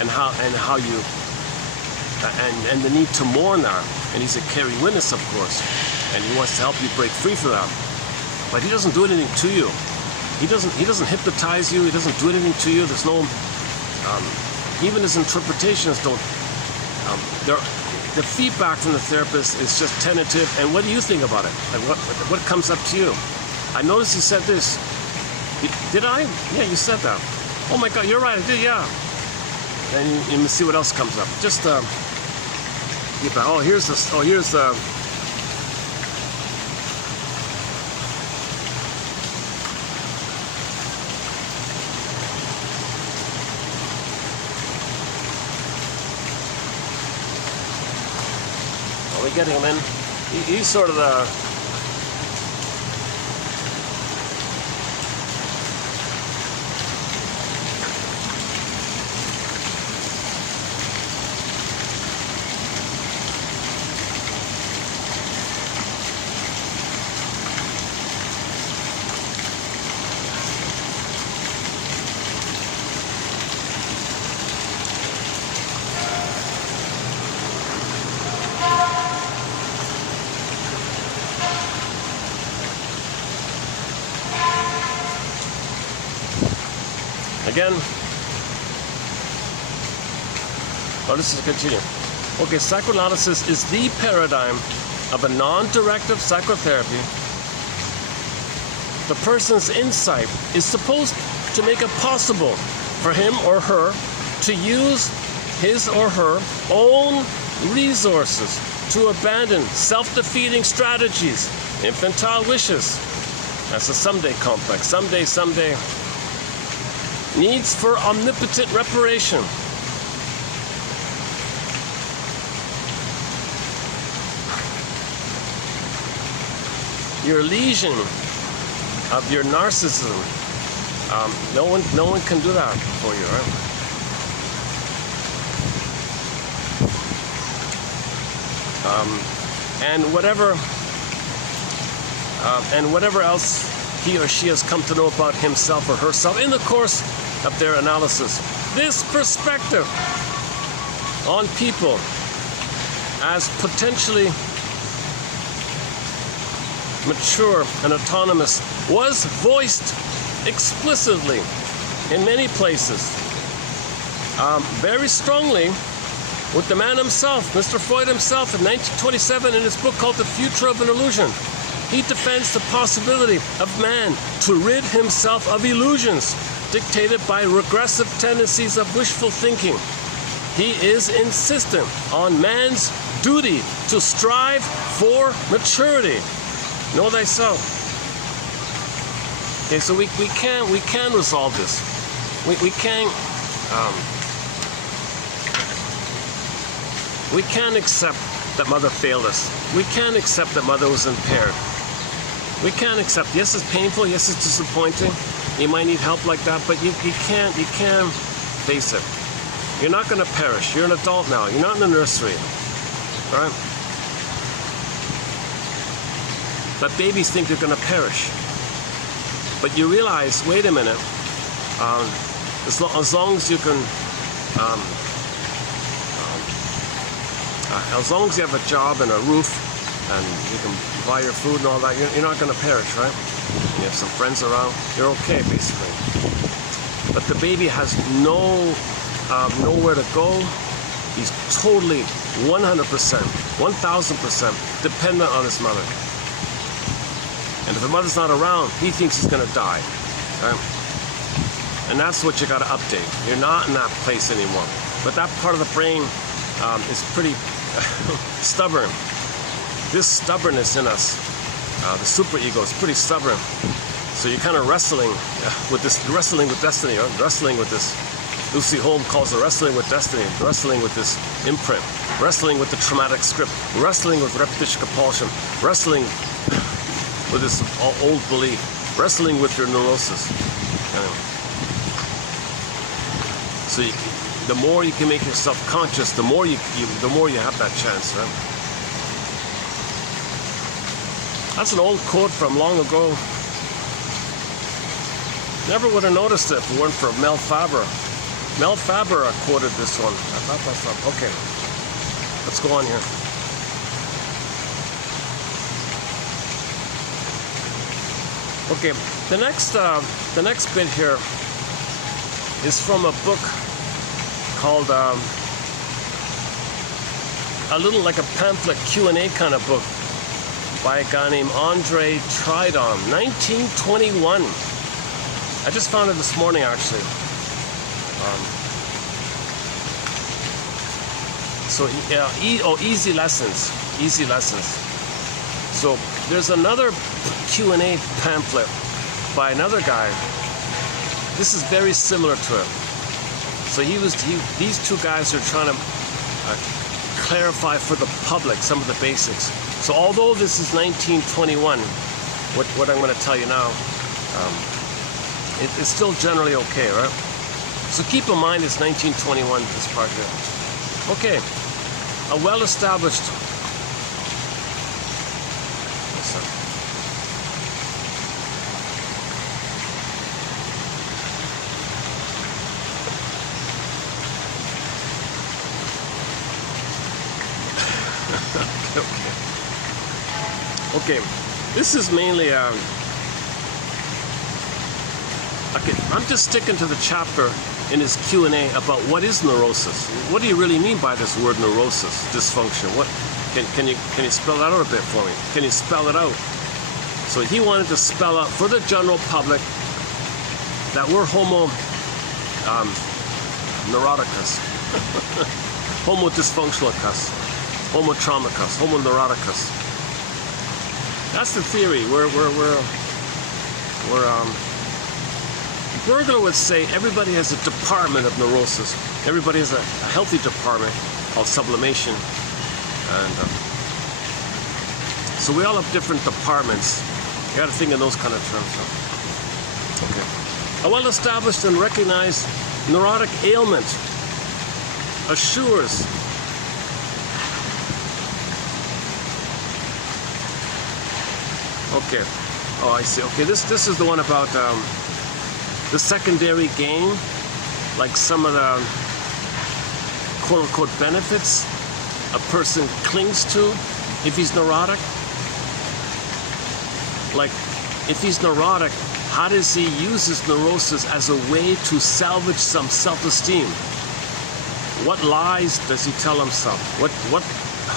and how you and the need to mourn that. And he's a caring witness, of course, and he wants to help you break free from that. But he doesn't do anything to you. He doesn't hypnotize you. He doesn't do anything to you. There's no even his interpretations don't. The feedback from the therapist is just tentative. And what do you think about it? And what comes up to you? I noticed you said this. Did I? Yeah, you said that. Oh my God, you're right. I did. Yeah. And you see what else comes up. Just here's this. Oh, here's the. Are we getting him in? He's sort of the. again. Oh, this is a continue. Okay, psychoanalysis is the paradigm of a non-directive psychotherapy. The person's insight is supposed to make it possible for him or her to use his or her own resources to abandon self-defeating strategies, infantile wishes. That's a someday complex. Someday. Needs for omnipotent reparation. Your lesion of your narcissism. No one can do that for you, right? And whatever else he or she has come to know about himself or herself in the course of their analysis. This perspective on people as potentially mature and autonomous was voiced explicitly in many places, very strongly with the man himself, Mr. Freud himself, in 1927 in his book called The Future of an Illusion. He defends the possibility of man to rid himself of illusions dictated by regressive tendencies of wishful thinking. He is insistent on man's duty to strive for maturity. Know thyself. Okay, so we can resolve this. We can accept that mother failed us. We can accept that mother was impaired. We can accept, yes, it's painful, yes, it's disappointing. You might need help like that, but you can face it. You're not going to perish. You're an adult now. You're not in the nursery, right? But babies think they're going to perish. But you realize, wait a minute, as long as you can, as long as you have a job and a roof and you can buy your food and all that, you're not going to perish, right? You have some friends around, you're okay, basically. But the baby has nowhere to go. He's totally 100%, 1,000% dependent on his mother. And if the mother's not around, he thinks he's going to die, right? And that's what you got to update. You're not in that place anymore. But that part of the brain is pretty stubborn. This stubbornness in us, the superego, is pretty stubborn. So you're kind of wrestling with this, wrestling with destiny, or wrestling with this. Lucy Holm calls it wrestling with destiny, wrestling with this imprint, wrestling with the traumatic script, wrestling with repetition compulsion, wrestling with this old belief, wrestling with your neurosis. Anyway. So the more you can make yourself conscious, the more you have that chance, right? That's an old quote from long ago. Never would have noticed it if it weren't for Mel Faber. Mel Faber quoted this one. I thought that's up. Okay, let's go on here. Okay, the next bit here is from a book called a little like a pamphlet Q&A kind of book by a guy named Andre Tridon, 1921. I just found it this morning, actually. Easy lessons. Easy lessons. So there's another Q&A pamphlet by another guy. This is very similar to it. So these two guys are trying to clarify for the public some of the basics. So although this is 1921, what I'm going to tell you now, it's still generally okay, right? So keep in mind it's 1921, this part here. Okay, a well-established... Okay, this is mainly Okay, I'm just sticking to the chapter in his Q&A about what is neurosis. What do you really mean by this word neurosis, dysfunction? What can you spell that out a bit for me? Can you spell it out? So he wanted to spell out for the general public that we're homo neuroticus, homo dysfunctionalicus, homo traumacus, homo neuroticus. That's the theory. Berger would say everybody has a department of neurosis. Everybody has a healthy department called sublimation. And so we all have different departments. You got to think in those kind of terms. Okay. A well-established and recognized neurotic ailment assures okay. Oh, I see. Okay, this is the one about the secondary gain, like some of the quote-unquote benefits a person clings to if he's neurotic. Like, if he's neurotic, how does he use his neurosis as a way to salvage some self-esteem? What lies does he tell himself?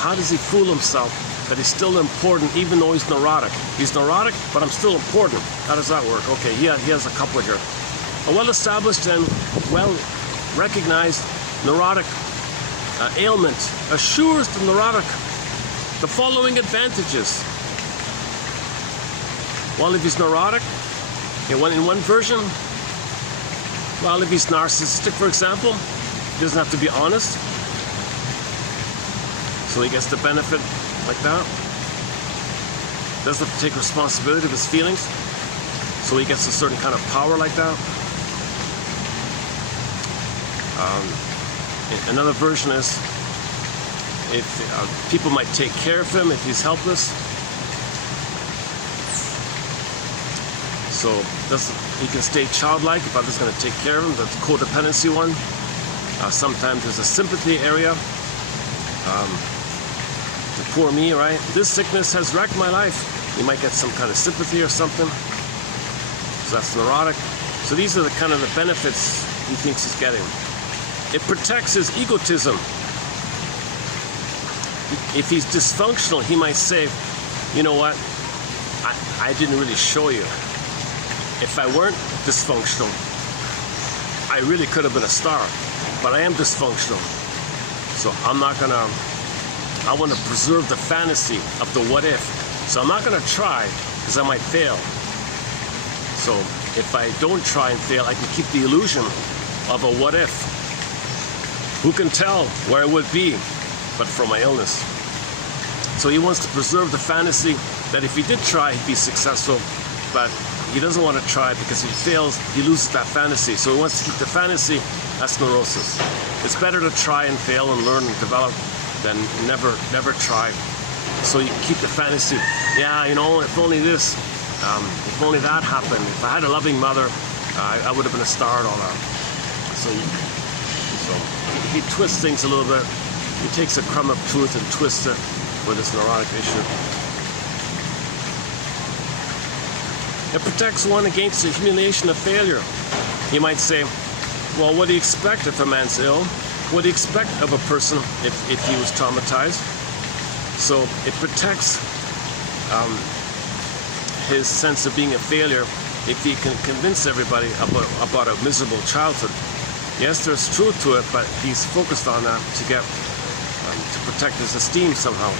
How does he fool himself that he's still important even though he's neurotic? He's neurotic, but I'm still important. How does that work? Okay, he has a couple here. A well-established and well-recognized neurotic ailment assures the neurotic the following advantages. Well, if he's neurotic, in one version, well, if he's narcissistic, for example, he doesn't have to be honest, so he gets the benefit like that. Doesn't have to take responsibility of his feelings, so he gets a certain kind of power like that. Another version is if people might take care of him if he's helpless. So he can stay childlike if others are going to take care of him. That's the codependency one. Sometimes there's a sympathy area. The poor me, right? This sickness has wrecked my life. You might get some kind of sympathy or something. So that's neurotic. So these are the kind of the benefits he thinks he's getting. It protects his egotism. If he's dysfunctional, he might say, you know what, I didn't really show you. If I weren't dysfunctional, I really could have been a star, but I am dysfunctional. So I want to preserve the fantasy of the what if. So I'm not going to try because I might fail. So if I don't try and fail, I can keep the illusion of a what if. Who can tell where I would be but for my illness? So he wants to preserve the fantasy that if he did try, he'd be successful, but he doesn't want to try because if he fails, he loses that fantasy. So he wants to keep the fantasy. That's neurosis. It's better to try and fail and learn and develop than never try. So you keep the fantasy. Yeah, you know, if only this, if only that happened. If I had a loving mother, I would have been a star and all that. So he twists things a little bit. He takes a crumb of truth and twists it for this neurotic issue. It protects one against the humiliation of failure. He might say, well, what do you expect if a man's ill? What do you expect of a person if he was traumatized? So it protects his sense of being a failure if he can convince everybody about a miserable childhood. Yes, there's truth to it, but he's focused on that to get to protect his esteem somehow.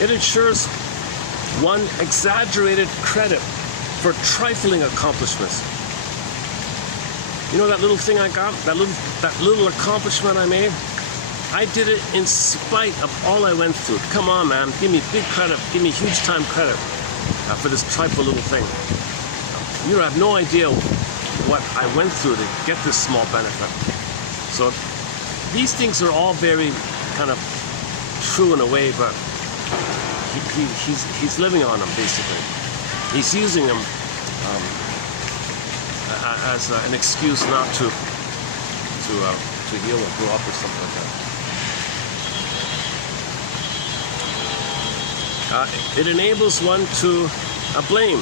It ensures one exaggerated credit for trifling accomplishments. You know that little thing I got, that little accomplishment I made? I did it in spite of all I went through. Come on, man, give me big credit, give me huge time credit for this trifle little thing. You have no idea what I went through to get this small benefit. So these things are all very kind of true in a way, but he's living on them basically. He's using them as an excuse not to heal or grow up or something like that. It enables one to blame.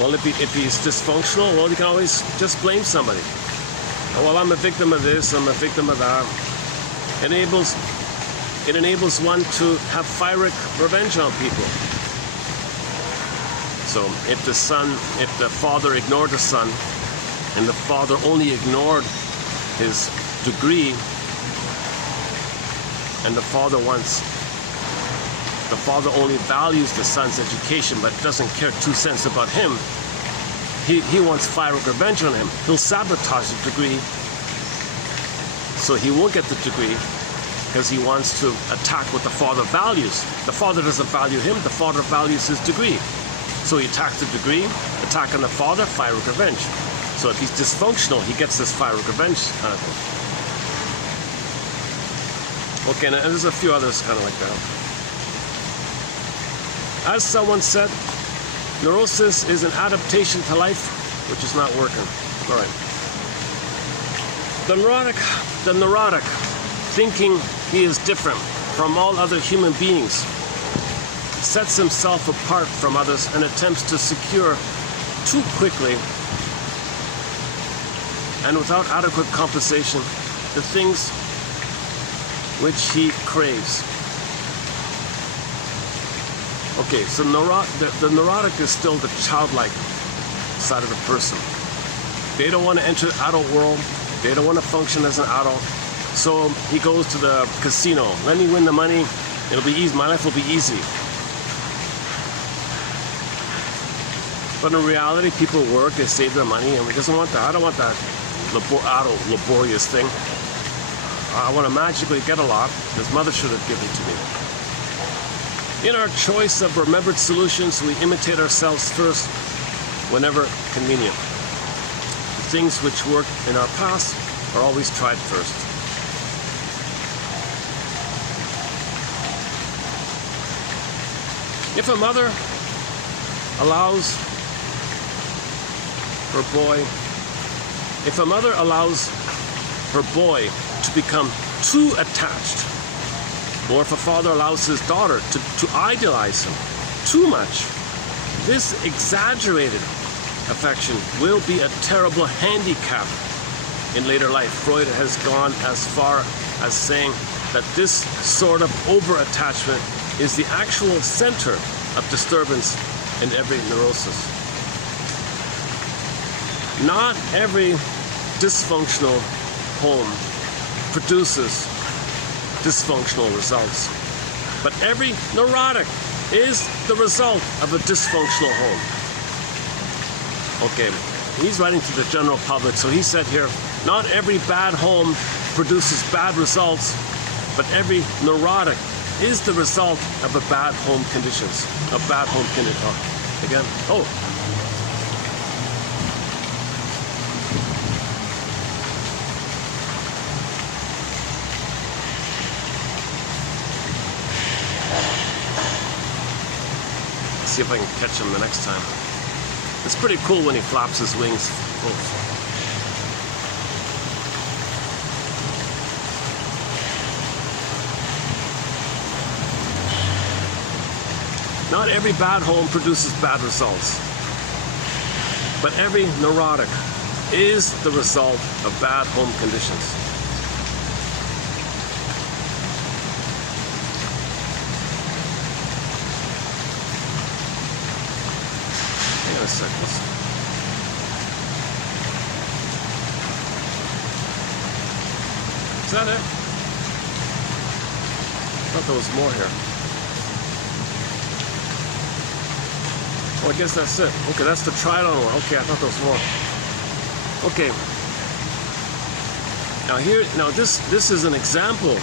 Well, if he's dysfunctional, well, you can always just blame somebody. Well, I'm a victim of this, I'm a victim of that. It enables one to have pyrrhic revenge on people. So if the father ignored the son, and the father only ignored his degree, and the father only values the son's education but doesn't care 2 cents about him, he wants pyrrhic revenge on him. He'll sabotage the degree so he won't get the degree, because he wants to attack what the father values. The father doesn't value him, the father values his degree. So he attacks the degree, attacking the father, pyrrhic revenge. So if he's dysfunctional, he gets this pyrrhic revenge kind of thing. Okay, and there's a few others kind of like that. As someone said, neurosis is an adaptation to life, which is not working. All right. The neurotic, thinking he is different from all other human beings, sets himself apart from others and attempts to secure too quickly and without adequate compensation the things which he craves. Okay, so the neurotic is still the childlike side of the person. They don't want to enter the adult world. They don't want to function as an adult. So he goes to the casino. Let me win the money. It'll be easy. My life will be easy. But in reality, people work, they save their money, and he doesn't want that. I don't want that adult laborious thing. I want to magically get a lot. His mother should have given to me. In our choice of remembered solutions, we imitate ourselves first whenever convenient. The things which worked in our past are always tried first. If a mother allows her boy to become too attached, or if a father allows his daughter to idolize him too much, this exaggerated affection will be a terrible handicap in later life. Freud has gone as far as saying that this sort of over-attachment is the actual center of disturbance in every neurosis. Not every dysfunctional home produces dysfunctional results, but every neurotic is the result of a dysfunctional home. Okay, he's writing to the general public, so he said here, not every bad home produces bad results, but every neurotic is the result of a bad home conditions, of bad home conditions. Again, see if I can catch him the next time. It's pretty cool when he flaps his wings. Not every bad home produces bad results, but every neurotic is the result of bad home conditions. A second. Is that it? I thought there was more here. Oh, I guess that's it. Okay, that's the try-it-on one. Okay, I thought there was more. Okay. Now this is an example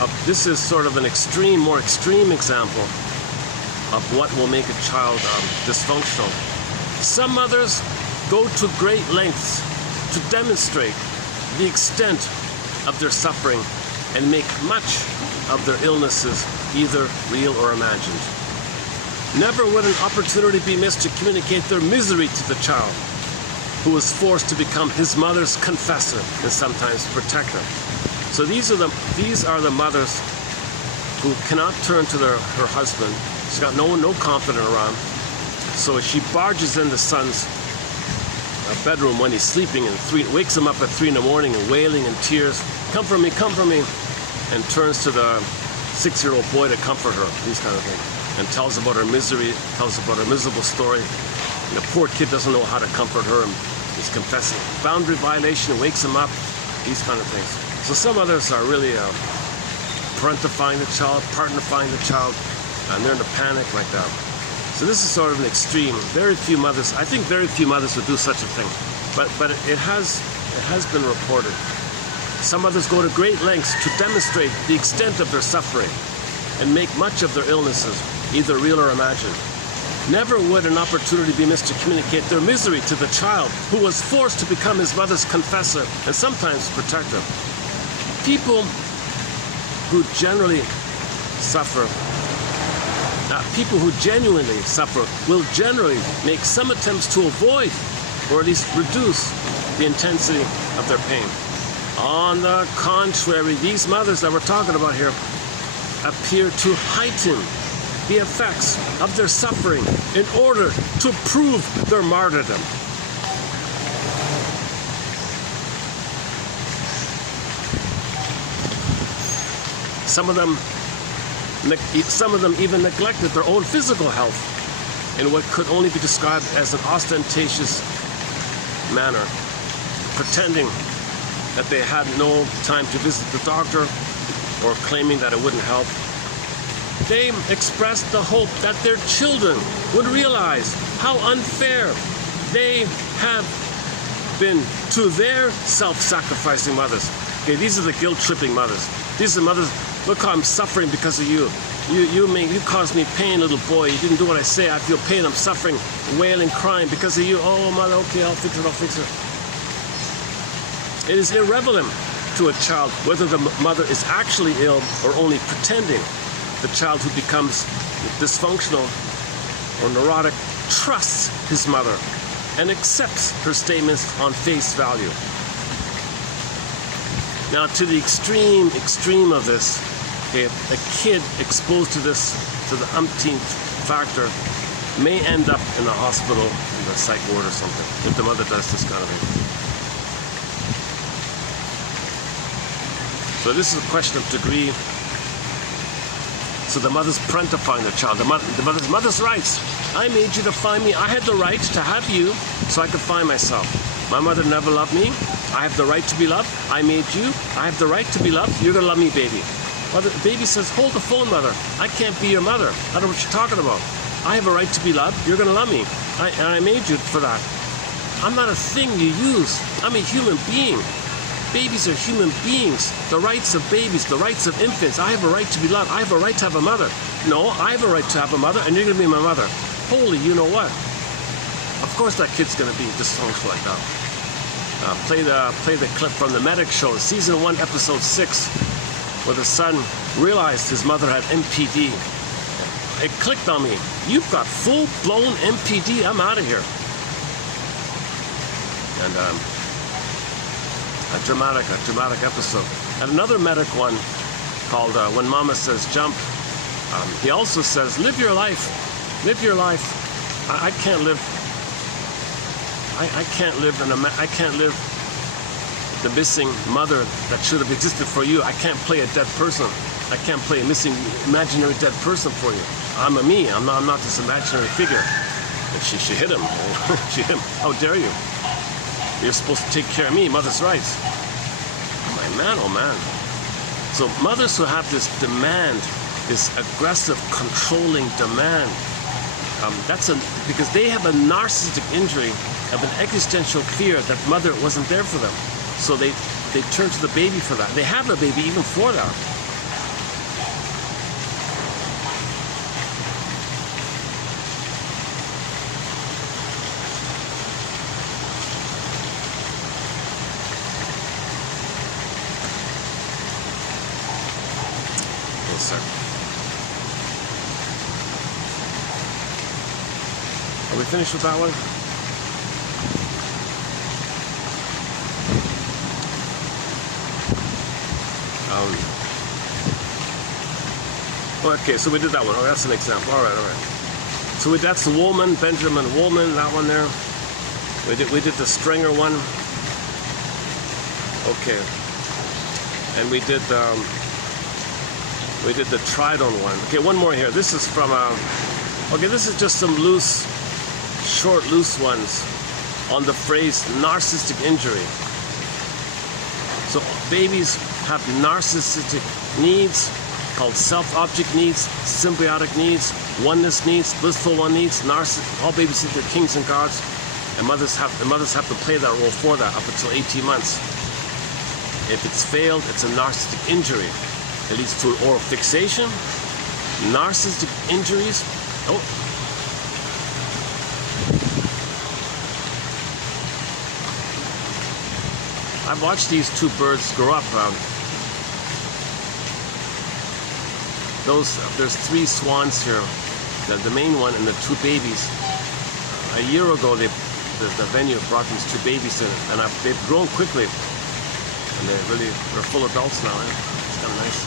of, this is sort of an more extreme example of what will make a child dysfunctional. Some mothers go to great lengths to demonstrate the extent of their suffering and make much of their illnesses either real or imagined. Never would an opportunity be missed to communicate their misery to the child, who is forced to become his mother's confessor and sometimes protector. So these are the mothers who cannot turn to her husband. She's got no one, no confidant around. So she barges in the son's bedroom when he's sleeping and wakes him up at 3 in the morning and wailing in tears, come for me, and turns to the 6-year-old boy to comfort her, these kind of things, and tells about her misery, tells about her miserable story. And the poor kid doesn't know how to comfort her and is confessing boundary violation, wakes him up, these kind of things. So some others are really parentifying the child, partnerifying the child, and they're in a panic like that. So this is sort of an extreme. Very few mothers, I think very few mothers would do such a thing, but it has been reported. Some mothers go to great lengths to demonstrate the extent of their suffering and make much of their illnesses, either real or imagined. Never would an opportunity be missed to communicate their misery to the child who was forced to become his mother's confessor and sometimes protector. People who genuinely suffer will generally make some attempts to avoid or at least reduce the intensity of their pain. On the contrary, these mothers that we're talking about here appear to heighten the effects of their suffering in order to prove their martyrdom. Some of them even neglected their own physical health in what could only be described as an ostentatious manner, pretending that they had no time to visit the doctor or claiming that it wouldn't help. They expressed the hope that their children would realize how unfair they have been to their self-sacrificing mothers. Okay, these are the guilt-tripping mothers. These are mothers. Look how I'm suffering because of you. You caused me pain, little boy. You didn't do what I say. I feel pain. I'm suffering, wailing, crying because of you. Oh, mother, okay, I'll fix it. It is irrelevant to a child whether the mother is actually ill or only pretending. The child who becomes dysfunctional or neurotic trusts his mother and accepts her statements on face value. Now, to the extreme of this, okay, a kid exposed to this, to the umpteenth factor, may end up in the hospital, in the psych ward or something, if the mother does this kind of thing. So this is a question of degree. So the mother's parentifying the child. The mother's rights. I made you to find me. I had the right to have you so I could find myself. My mother never loved me. I have the right to be loved. I made you. I have the right to be loved. You're going to love me, baby. Well, the baby says, hold the phone, mother. I can't be your mother. I don't know what you're talking about. I have a right to be loved. You're going to love me. And I made you for that. I'm not a thing you use. I'm a human being. Babies are human beings. The rights of babies, the rights of infants. I have a right to be loved. I have a right to have a mother. No, I have a right to have a mother, and you're going to be my mother. Holy, you know what? Of course that kid's going to be dysfunctional like that. Play the clip from the Medic Show, Season 1, Episode 6, where the son realized his mother had MPD. It clicked on me. You've got full-blown MPD. I'm out of here. And a dramatic episode. And another Medic one called When Mama Says Jump. He also says, live your life. Live your life. I can't live. I can't live the missing mother that should have existed for you. I can't play a dead person. I can't play a missing imaginary dead person for you. I'm a me. I'm not this imaginary figure. And she hit him. She hit him. How dare you? You're supposed to take care of me. Mother's rights. Oh man. So mothers who have this demand, this aggressive, controlling demand, because they have a narcissistic injury of an existential fear that mother wasn't there for them. So they turn to the baby for that. They have a baby even for that. Yes, sir. Are we finished with that one? Okay, so we did that one. Oh, that's an example. All right. So that's the Woolman, Benjamin Woolman, that one there. We did the Stringer one. Okay. And we did the Tridon one. Okay, one more here. This is from okay, this is just some loose, short, loose ones on the phrase narcissistic injury. So babies have narcissistic needs called self-object needs, symbiotic needs, oneness needs, blissful one needs, all babies think they're kings and gods, and mothers have to play that role for that up until 18 months. If it's failed, it's a narcissistic injury. It leads to oral fixation, narcissistic injuries. Oh. I've watched these two birds grow up. There's 3 swans here, the main one and the 2 babies. A year ago, the venue brought these 2 babies in, and they've grown quickly, and they're full adults now. It's kind of nice.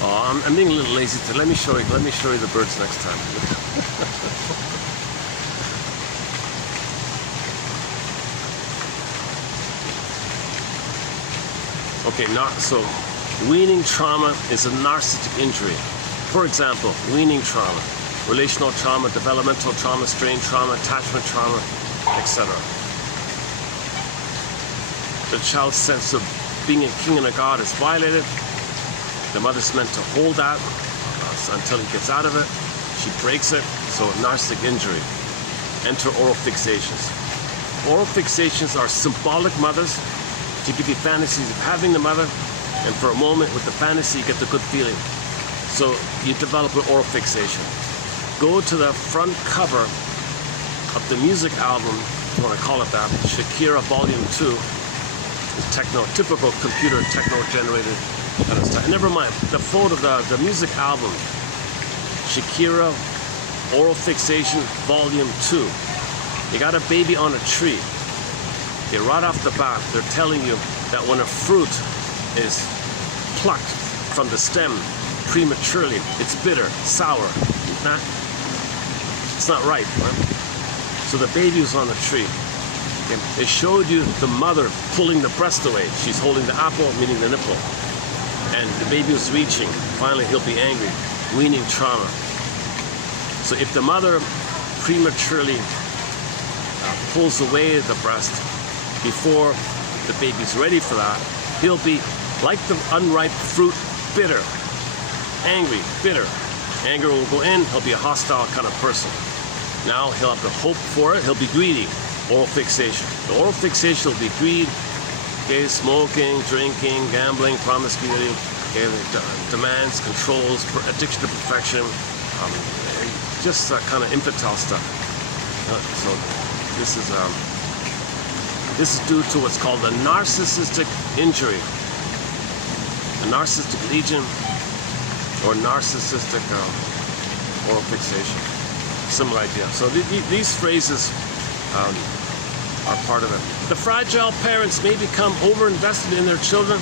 Oh, I'm being a little lazy. Let me show you the birds next time. Okay, so weaning trauma is a narcissistic injury. For example, weaning trauma, relational trauma, developmental trauma, strain trauma, attachment trauma, etc. The child's sense of being a king and a god is violated. The mother's meant to hold that until he gets out of it. She breaks it, so narcissistic injury. Enter oral fixations. Oral fixations are symbolic mothers to give you fantasies of having the mother, and for a moment with the fantasy you get the good feeling. So you develop an oral fixation. Go to the front cover of the music album, if you want to call it that, Shakira Volume 2, typical computer techno-generated. Never mind, the photo, the music album, Shakira, Oral Fixation, Volume 2. You got a baby on a tree. Okay, right off the bat, they're telling you that when a fruit is plucked from the stem prematurely, it's bitter, sour. It's not ripe, right? So the baby was on the tree. Okay. They showed you the mother pulling the breast away. She's holding the apple, meaning the nipple. And the baby was reaching. Finally, he'll be angry. Weaning trauma. So if the mother prematurely pulls away the breast before the baby's ready for that, he'll be like the unripe fruit, bitter, angry, bitter. Anger will go in. He'll be a hostile kind of person. Now he'll have to hope for it. He'll be greedy. Oral fixation. The oral fixation will be greed. Okay, smoking, drinking, gambling, promiscuity, okay, demands, controls, addiction to perfection, just kind of infantile stuff. So this is due to what's called a narcissistic injury, a narcissistic lesion, or narcissistic oral fixation. Similar idea. So these phrases are part of it. The fragile parents may become over-invested in their children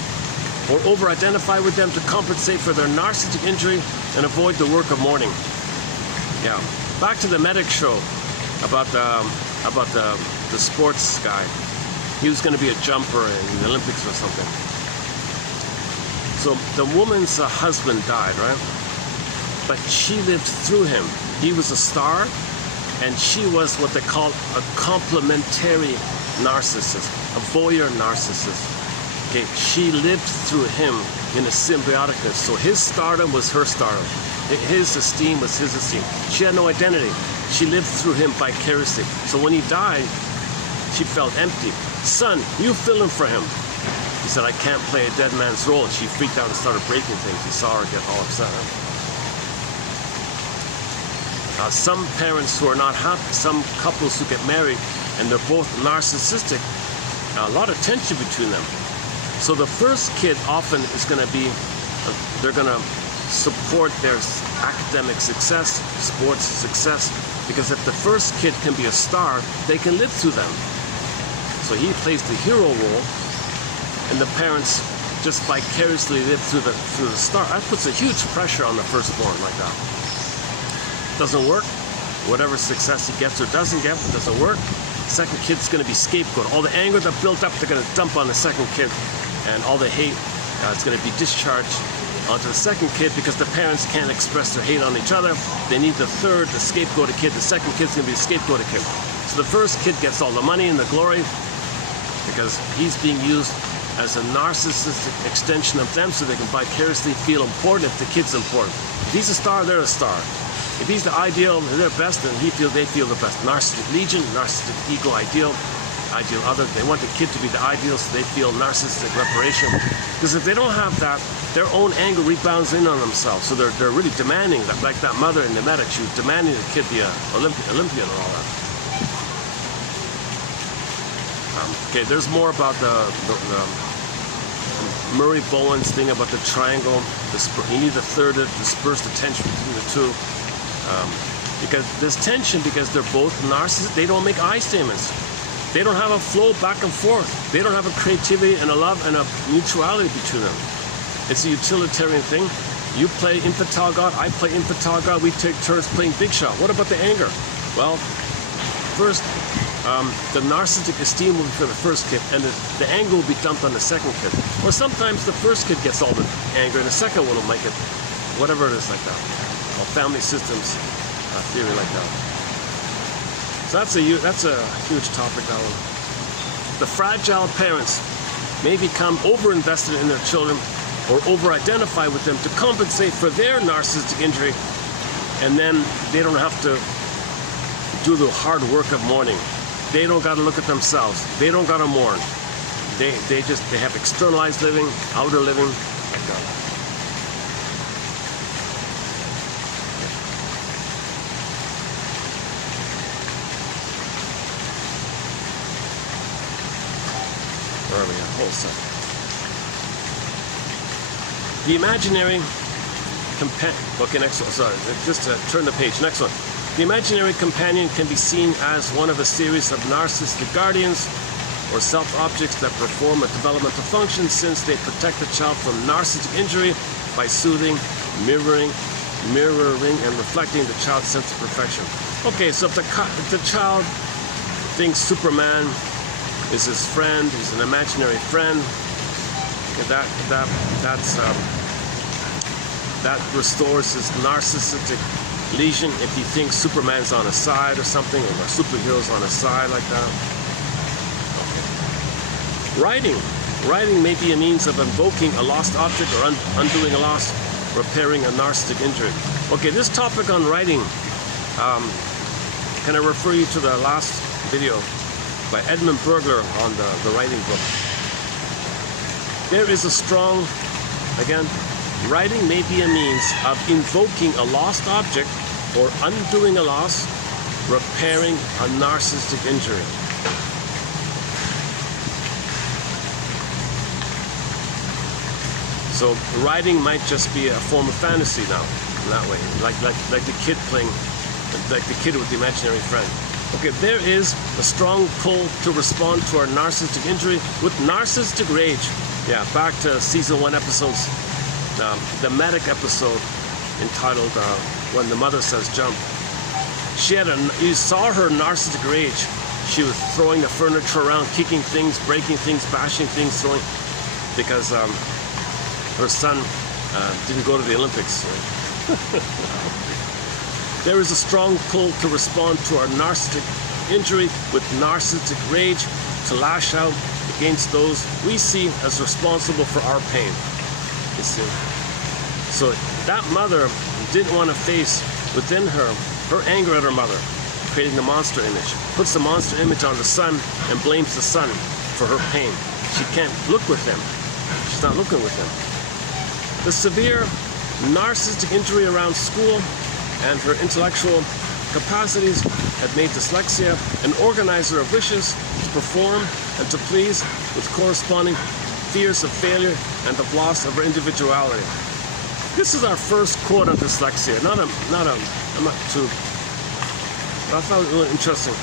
or over-identify with them to compensate for their narcissistic injury and avoid the work of mourning. Yeah. Back to the medic show about the sports guy. He was going to be a jumper in the Olympics or something. So the woman's husband died, right? But she lived through him. He was a star, and she was what they call a complementary narcissist, a voyeur narcissist. Okay, she lived through him in a symbioticness. So his stardom was her stardom. His esteem was his esteem. She had no identity. She lived through him vicariously. So when he died, she felt empty. Son, you fill in for him. He said, I can't play a dead man's role. And she freaked out and started breaking things. He saw her get all upset. Some parents who are not happy, some couples who get married and they're both narcissistic, a lot of tension between them. So the first kid often is going to be, they're going to support their academic success, sports success, because if the first kid can be a star, they can live through them. So he plays the hero role, and the parents just vicariously live through the star. That puts a huge pressure on the firstborn like that. Doesn't work. Whatever success he gets or doesn't get, it doesn't work. Second kid's going to be scapegoat. All the anger that built up, they're going to dump on the second kid, and all the hate, it's going to be discharged onto the second kid because the parents can't express their hate on each other. They need the third, the scapegoated kid. The second kid's going to be the scapegoated kid. So the first kid gets all the money and the glory because he's being used as a narcissistic extension of them so they can vicariously feel important if the kid's important. If he's a star, they're a star. If he's the ideal, they're best, then they feel the best. Narcissistic legion, narcissistic ego ideal, ideal other. They want the kid to be the ideal so they feel narcissistic reparation. Because if they don't have that, their own anger rebounds in on themselves. So they're really demanding that, like that mother in the medic, she was demanding the kid be an Olympian and all that. Okay, there's more about the Murray Bowen's thing about the triangle. You need a third of dispersed attention between the two. Because there's tension because they're both narcissists. They don't make I statements. They don't have a flow back and forth. They don't have a creativity and a love and a mutuality between them. It's a utilitarian thing. You play infantile God, I play infantile God. We take turns playing big shot. What about the anger? Well, first, the narcissistic esteem will be for the first kid, and the anger will be dumped on the second kid. Or sometimes the first kid gets all the anger, and the second one will make it. Whatever it is like that. Or family systems theory like that. So that's a huge topic, that one. The fragile parents may become over-invested in their children or over-identify with them to compensate for their narcissistic injury, and then they don't have to do the hard work of mourning. They don't got to look at themselves. They don't got to mourn. They have externalized living, outer living, like that. Where are we at? Hold a second. The imaginary companion. Okay, next one. Sorry, just turn the page. Next one. The imaginary companion can be seen as one of a series of narcissistic guardians or self-objects that perform a developmental function since they protect the child from narcissistic injury by soothing, mirroring, and reflecting the child's sense of perfection. Okay, so if the child thinks Superman is his friend, he's an imaginary friend, that restores his narcissistic lesion. If he thinks Superman's on his side or something, or a superhero's on his side like that. Okay. Writing may be a means of invoking a lost object or undoing a loss, repairing a narcissistic injury. Okay, this topic on writing, can I refer you to the last video by Edmund Burglar on the writing book. There is a strong, again, writing may be a means of invoking a lost object or undoing a loss, repairing a narcissistic injury. So writing might just be a form of fantasy now, in that way, like the kid playing, like the kid with the imaginary friend. Okay, there is a strong pull to respond to our narcissistic injury with narcissistic rage. Yeah, back to season 1 episodes, the medic episode entitled When the Mother Says Jump. You saw her narcissistic rage. She was throwing the furniture around, kicking things, breaking things, bashing things, throwing, because her son didn't go to the Olympics. There is a strong pull to respond to our narcissistic injury with narcissistic rage, to lash out against those we see as responsible for our pain. You see? So that mother didn't want to face within her anger at her mother, creating the monster image. Puts the monster image on the son and blames the son for her pain. She can't look with him. She's not looking with him. The severe narcissistic injury around school and her intellectual capacities had made dyslexia an organizer of wishes to perform and to please with corresponding fears of failure and the loss of our individuality. This is our first quote on dyslexia. I'm not too, I thought it was really interesting.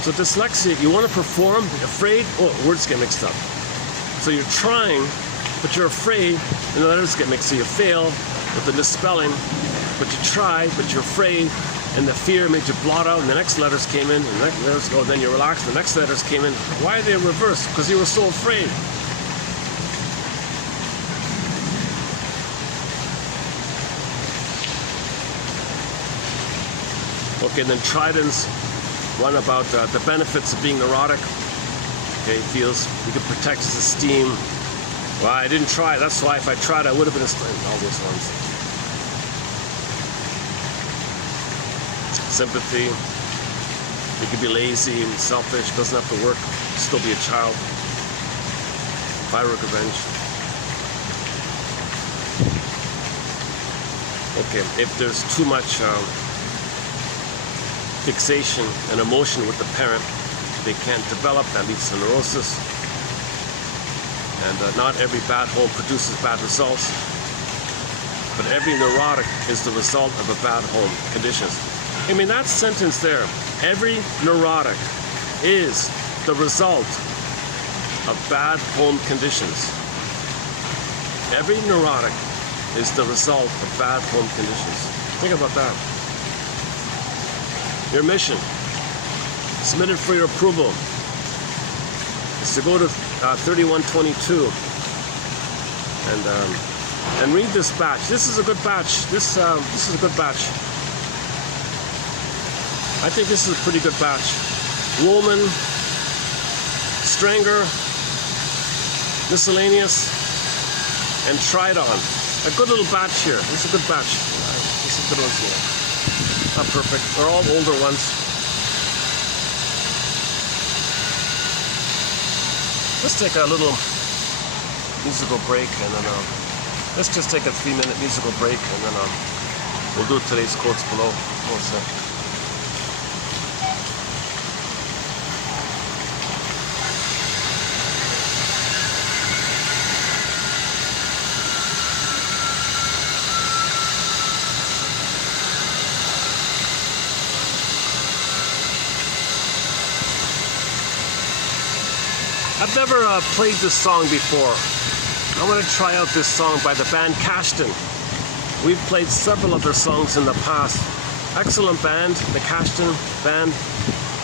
So dyslexia, you want to perform, you're afraid, words get mixed up. So you're trying, but you're afraid, and the letters get mixed, so you fail with the misspelling, but you try, but you're afraid, and the fear made you blot out, and the next letters came in, and the next letters go, then you relax, the next letters came in. Why are they reversed? Because you were so afraid. Okay, and then Trident's one about the benefits of being neurotic. Okay, he feels he could protect his esteem. Well, I didn't try, that's why if I tried I would have been all those ones. Sympathy. You could be lazy and selfish, doesn't have to work, still be a child. Firework revenge. Okay, if there's too much fixation and emotion with the parent, they can't develop, that leads to neurosis. And not every bad home produces bad results, but every neurotic is the result of a bad home conditions. I mean, that sentence there, every neurotic is the result of bad home conditions. Every neurotic is the result of bad home conditions. Think about that. Your mission, submitted for your approval, is to go to 3122 and read this batch. This is a good batch. This is a good batch. I think this is a pretty good batch. Woolman, Stranger, Miscellaneous, and Tridon. A good little batch here. This is a good batch. This is a good one here. Not perfect. They're all older ones. Let's take a little musical break, and then let's just take a 3-minute musical break, and then we'll do today's quotes below. One sec. I've never played this song before. I want to try out this song by the band Cashton. We've played several of their songs in the past. Excellent band, the Cashton band.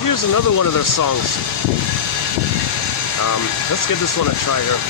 Here's another one of their songs. Let's give this one a try here.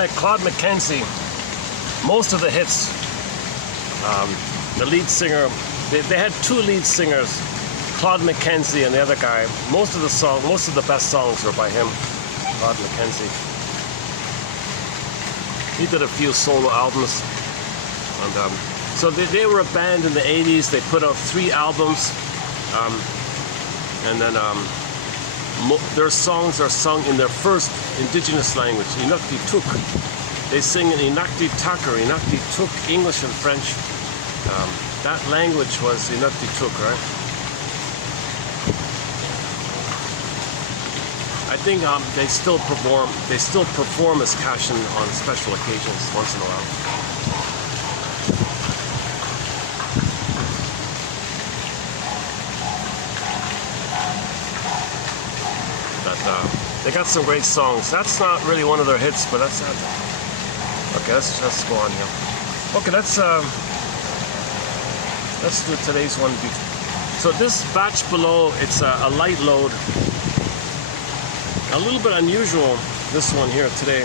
guy, Claude McKenzie, most of the hits, the lead singer, they had two lead singers, Claude McKenzie and the other guy. Most of the best songs were by him, Claude McKenzie. He did a few solo albums. And, so they were a band in the 80s. They put out 3 albums. And then their songs are sung in their first indigenous language, Inuktitut. They sing in Inuktitut or Inuktitut, English and French. That language was Inuktitut, right? I think they still perform as Kashin on special occasions once in a while. They got some great songs. That's not really one of their hits, but that's okay. Let's go on here. Okay, let's do today's one. So this batch below, it's a light load. A little bit unusual, this one here today.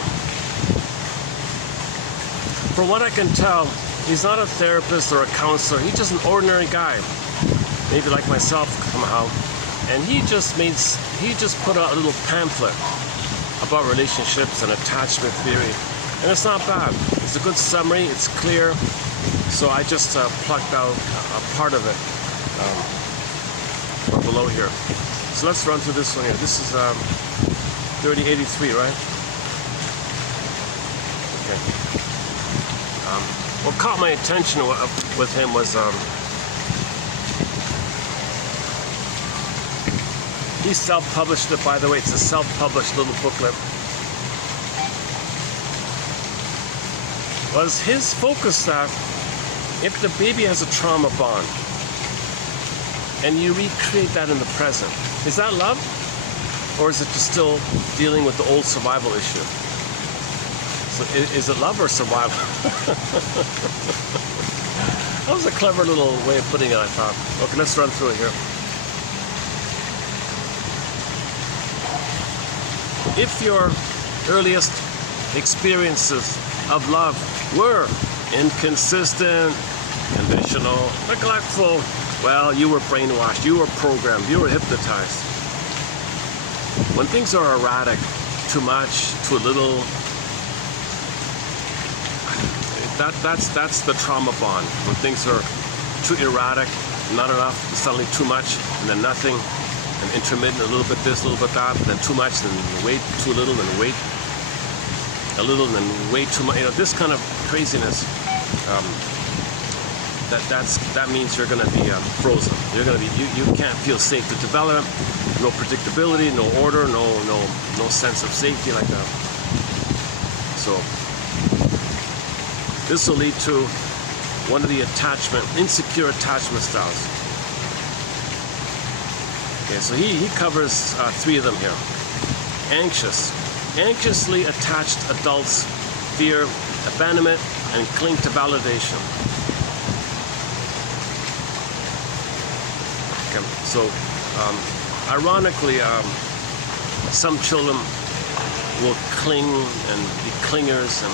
From what I can tell, he's not a therapist or a counselor. He's just an ordinary guy, maybe like myself somehow. And he just put out a little pamphlet about relationships and attachment theory. And it's not bad. It's a good summary, it's clear. So I just plucked out a part of it below here. So let's run through this one here. This is 3083, right? Okay. What caught my attention with him was he self-published it, by the way. It's a self-published little booklet. Was his focus that if the baby has a trauma bond and you recreate that in the present, is that love? Or is it just still dealing with the old survival issue? So is it love or survival? That was a clever little way of putting it, I thought. Okay, let's run through it here. If your earliest experiences of love were inconsistent, conditional, neglectful, well, you were brainwashed, you were programmed, you were hypnotized. When things are erratic, too much, too little, that's the trauma bond. When things are too erratic, not enough, suddenly too much, and then nothing, and intermittent, a little bit this, a little bit that, and then too much, then wait too little, then wait a little, and then way too much. You know, this kind of craziness. That means you're going to be frozen. You're going to be you can't feel safe to develop. No predictability, no order, no sense of safety like that. So this will lead to one of the insecure attachment styles. Okay, so he covers 3 of them here. Anxiously attached adults fear abandonment and cling to validation. Okay, so ironically, some children will cling and be clingers and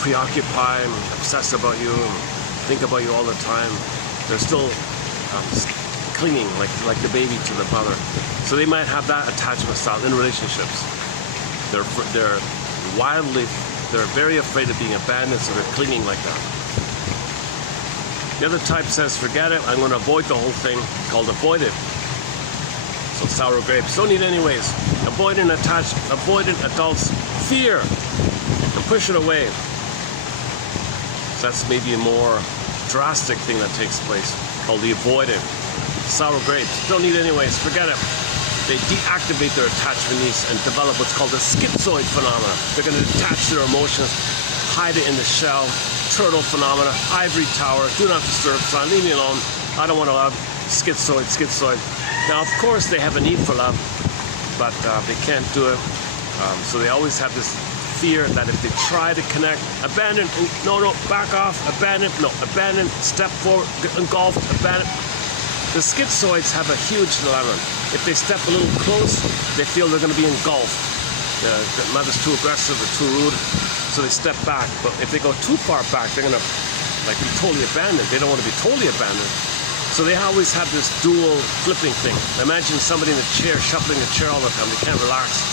preoccupy and obsess about you and think about you all the time. They're still clinging like the baby to the mother. So they might have that attachment style in relationships. They're very afraid of being abandoned, so they're clinging like that. The other type says, forget it, I'm going to avoid the whole thing, called avoidant. So sour grapes, don't eat anyways. Avoidant adults fear and push it away. So that's maybe a more drastic thing that takes place, called the avoidant. Sour grapes, don't eat anyways, forget it. They deactivate their attachment needs and develop what's called a schizoid phenomena. They're going to detach their emotions, hide it in the shell, turtle phenomena, ivory tower, do not disturb sign, leave me alone, I don't want to love, schizoid. Now, of course, they have a need for love, but they can't do it. So they always have this fear that if they try to connect, abandon, no, back off, abandon, no, abandon, step forward, engulfed, abandon. The schizoids have a huge dilemma. If they step a little close, they feel they're going to be engulfed. The mother's too aggressive or too rude, so they step back. But if they go too far back, they're gonna like be totally abandoned. They don't want to be totally abandoned. So they always have this dual flipping thing. Imagine somebody in a chair shuffling a chair all the time. They can't relax.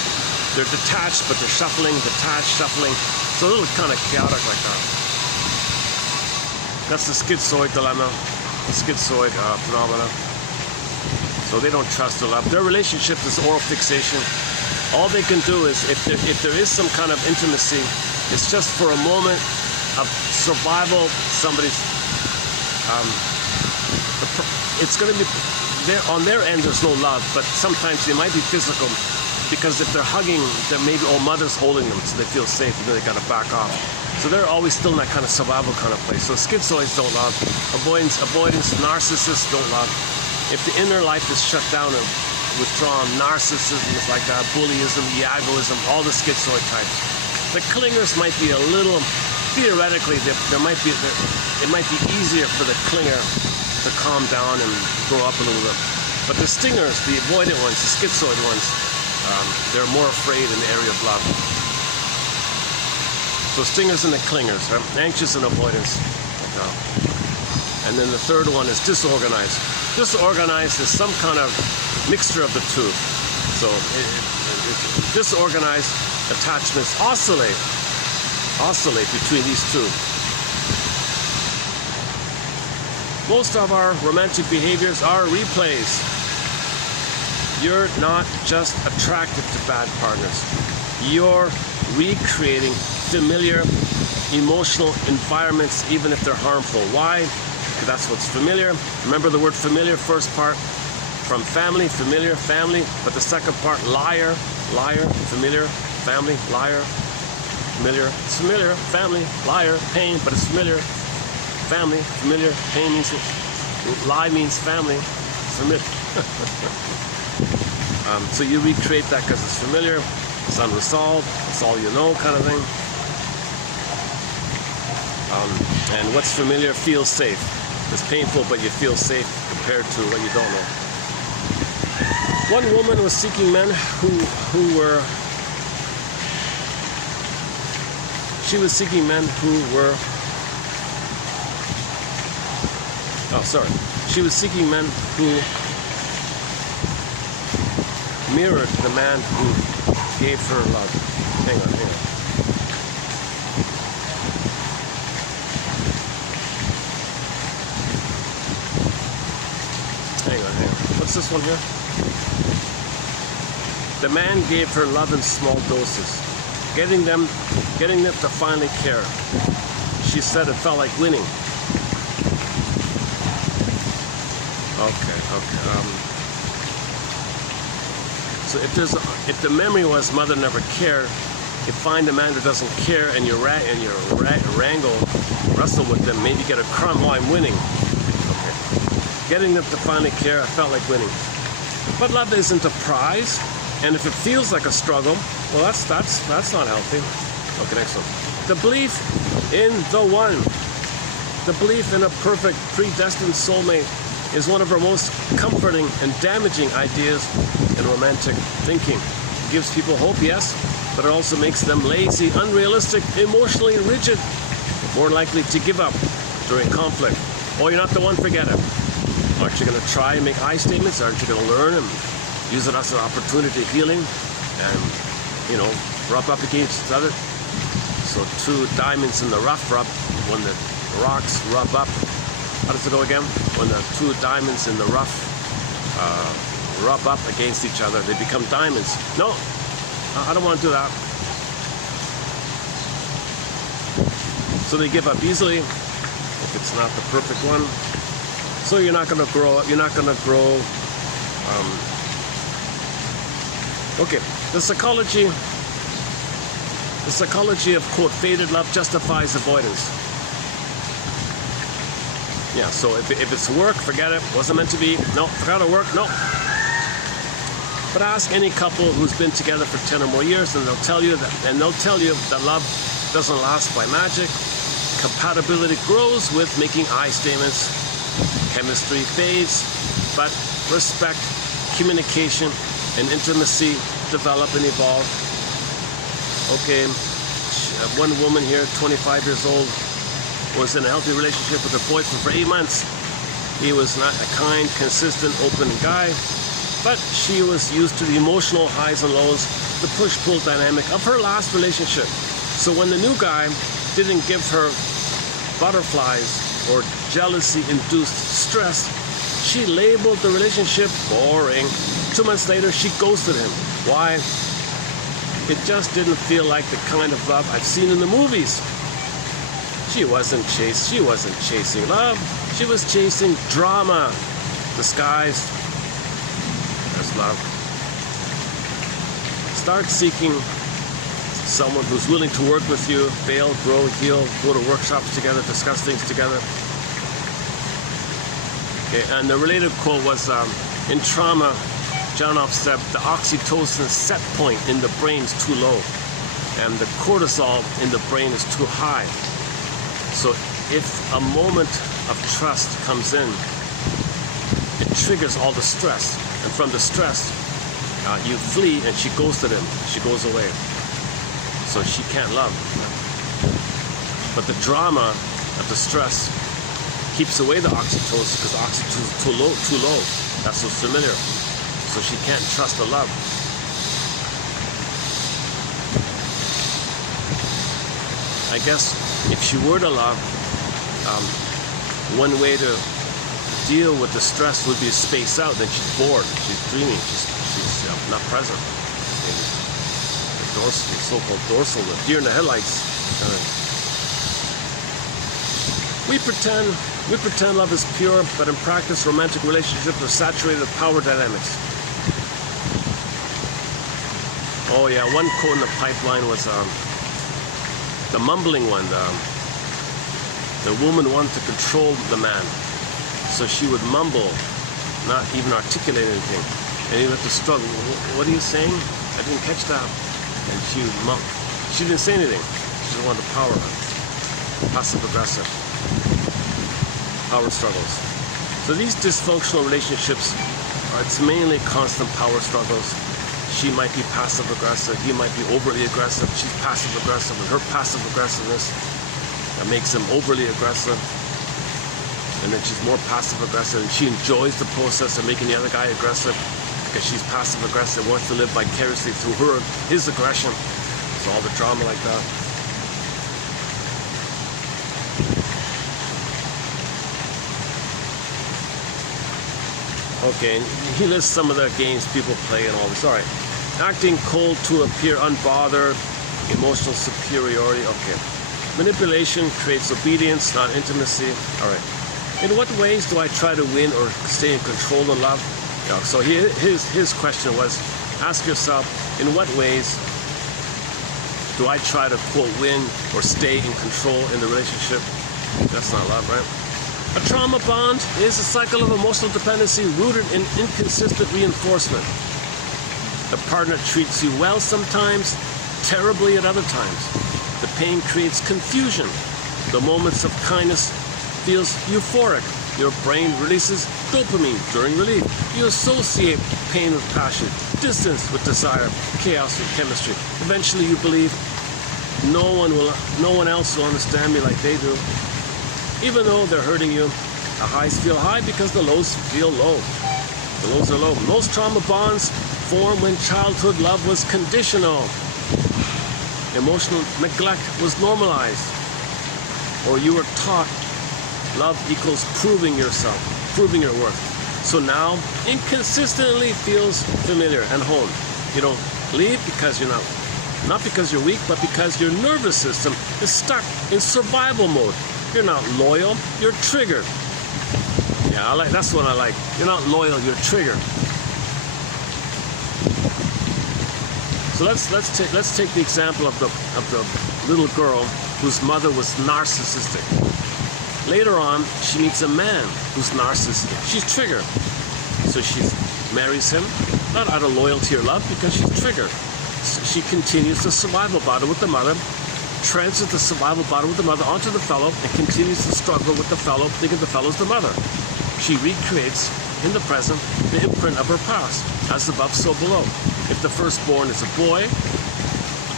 They're detached, but they're shuffling, detached, shuffling. So a little kind of chaotic like that. That's the schizoid dilemma, the schizoid phenomena. So they don't trust or love. Their relationship is oral fixation. All they can do is, if there is some kind of intimacy, it's just for a moment of survival. Somebody's, it's going to be, on their end there's no love, but sometimes they might be physical, because if they're hugging, then maybe, mother's holding them, so they feel safe, and then they got to back off. So they're always still in that kind of survival kind of place. So schizoids don't love. Avoidance, narcissists don't love. If the inner life is shut down and withdrawn, narcissism is like that, bullyism, egoism, all the schizoid types. The clingers might be a little, theoretically, it might be easier for the clinger to calm down and grow up a little bit. But the stingers, the avoidant ones, the schizoid ones, they're more afraid in the area of love. So stingers and the clingers, anxious and avoidance. And then the third one is disorganized. Disorganized is some kind of mixture of the two. So disorganized attachments oscillate between these two. Most of our romantic behaviors are replays. You're not just attracted to bad partners. You're recreating familiar emotional environments, even if they're harmful. Why? Because that's what's familiar. Remember the word familiar, first part from family, familiar, family, but the second part, liar, familiar, family, liar, familiar. It's familiar, family, liar, pain, but it's familiar, family, familiar, pain means, lie means family, familiar. So you recreate that because it's familiar, it's unresolved, it's all you know kind of thing. And what's familiar feels safe. It's painful, but you feel safe compared to what you don't know. One woman was seeking men she was seeking men who were, she was seeking men who mirrored the man who gave her love. Hang on. What's this one here? The man gave her love in small doses, getting them to finally care. She said it felt like winning. Okay. So if the memory was mother never cared, you find a man who doesn't care and you wrestle with them, maybe get a crumb. Oh, I'm winning. Okay. Getting them to finally care, I felt like winning. But love isn't a prize, and if it feels like a struggle, well, that's not healthy. Okay, next one. The belief in the one, the belief in a perfect, predestined soulmate is one of our most comforting and damaging ideas in romantic thinking. It gives people hope, yes, but it also makes them lazy, unrealistic, emotionally rigid, more likely to give up during conflict. Oh, you're not the one, forget it. Aren't you going to try and make I statements? Aren't you going to learn and use it as an opportunity of healing and, rub up against each other? So two diamonds in the rough rub when the rocks rub up. How does it go again? When the two diamonds in the rough rub up against each other, they become diamonds. No, I don't want to do that. So they give up easily if it's not the perfect one. So you're not going to grow up. You're not going to grow. Okay, the psychology of, quote, faded love justifies avoidance. Yeah, so if it's work, forget it. Wasn't meant to be. No, forgot to work. No. But ask any couple who's been together for 10 or more years, and they'll tell you that love doesn't last by magic. Compatibility grows with making I statements. Chemistry fades, but respect, communication, and intimacy develop and evolve. Okay, one woman here, 25 years old, was in a healthy relationship with her boyfriend for 8 months. He was not a kind, consistent, open guy, but she was used to the emotional highs and lows, the push-pull dynamic of her last relationship. So when the new guy didn't give her butterflies or jealousy-induced stress, she labeled the relationship boring. 2 months later, she ghosted him. Why? It just didn't feel like the kind of love I've seen in the movies. She wasn't chasing love. She was chasing drama, disguised as love. Start seeking someone who's willing to work with you, fail, grow, heal, go to workshops together, discuss things together. Okay, and the related quote was, in trauma, John said, the oxytocin set point in the brain is too low, and the cortisol in the brain is too high. So if a moment of trust comes in, it triggers all the stress, and from the stress, you flee, and she ghosted him. She goes away. So she can't love. But the drama of the stress keeps away the oxytocin, because oxytocin is too low. That's what's familiar. So she can't trust the love. I guess if she were to love, one way to deal with the stress would be to space out. Then she's bored, she's dreaming, she's not present. The so-called dorsal, the deer in the headlights. We pretend love is pure, but in practice, romantic relationships are saturated with power dynamics. Oh yeah, one quote in the pipeline was the mumbling one. The woman wanted to control the man, so she would mumble, not even articulate anything, and he would have to struggle. What are you saying? I didn't catch that. And she would mumble. She didn't say anything. She just wanted to power her. Passive aggressive. Power struggles. So these dysfunctional relationships, it's mainly constant power struggles. She might be passive aggressive, he might be overly aggressive, she's passive aggressive, and her passive aggressiveness makes him overly aggressive. And then she's more passive aggressive, and she enjoys the process of making the other guy aggressive because she's passive aggressive, wants to live vicariously through his aggression. So all the drama like that. Okay, he lists some of the games people play and all this. All right. Acting cold to appear unbothered, emotional superiority. Okay. Manipulation creates obedience, not intimacy. All right. In what ways do I try to win or stay in control of love? Yeah, so his question was, ask yourself, in what ways do I try to, quote, win or stay in control in the relationship? That's not love, right? A trauma bond is a cycle of emotional dependency rooted in inconsistent reinforcement. The partner treats you well sometimes, terribly at other times. The pain creates confusion. The moments of kindness feels euphoric. Your brain releases dopamine during relief. You associate pain with passion, distance with desire, chaos with chemistry. Eventually you believe no one else will understand me like they do. Even though they're hurting you, the highs feel high because the lows feel low. The lows are low. Most trauma bonds form when childhood love was conditional. Emotional neglect was normalized. Or you were taught love equals proving yourself, proving your worth. So now, inconsistently feels familiar and home. You don't leave because you're not because you're weak, but because your nervous system is stuck in survival mode. You're not loyal, you're triggered. Yeah, that's what I like. You're not loyal, you're triggered. So let's take the example of the little girl whose mother was narcissistic. Later on, she meets a man who's narcissistic. She's triggered. So she marries him, not out of loyalty or love, because she's triggered. So she continues the survival battle with the mother, transfers the survival battle with the mother onto the fellow, and continues to struggle with the fellow, thinking the fellow's the mother. She recreates, in the present, the imprint of her past, as above, so below. If the firstborn is a boy,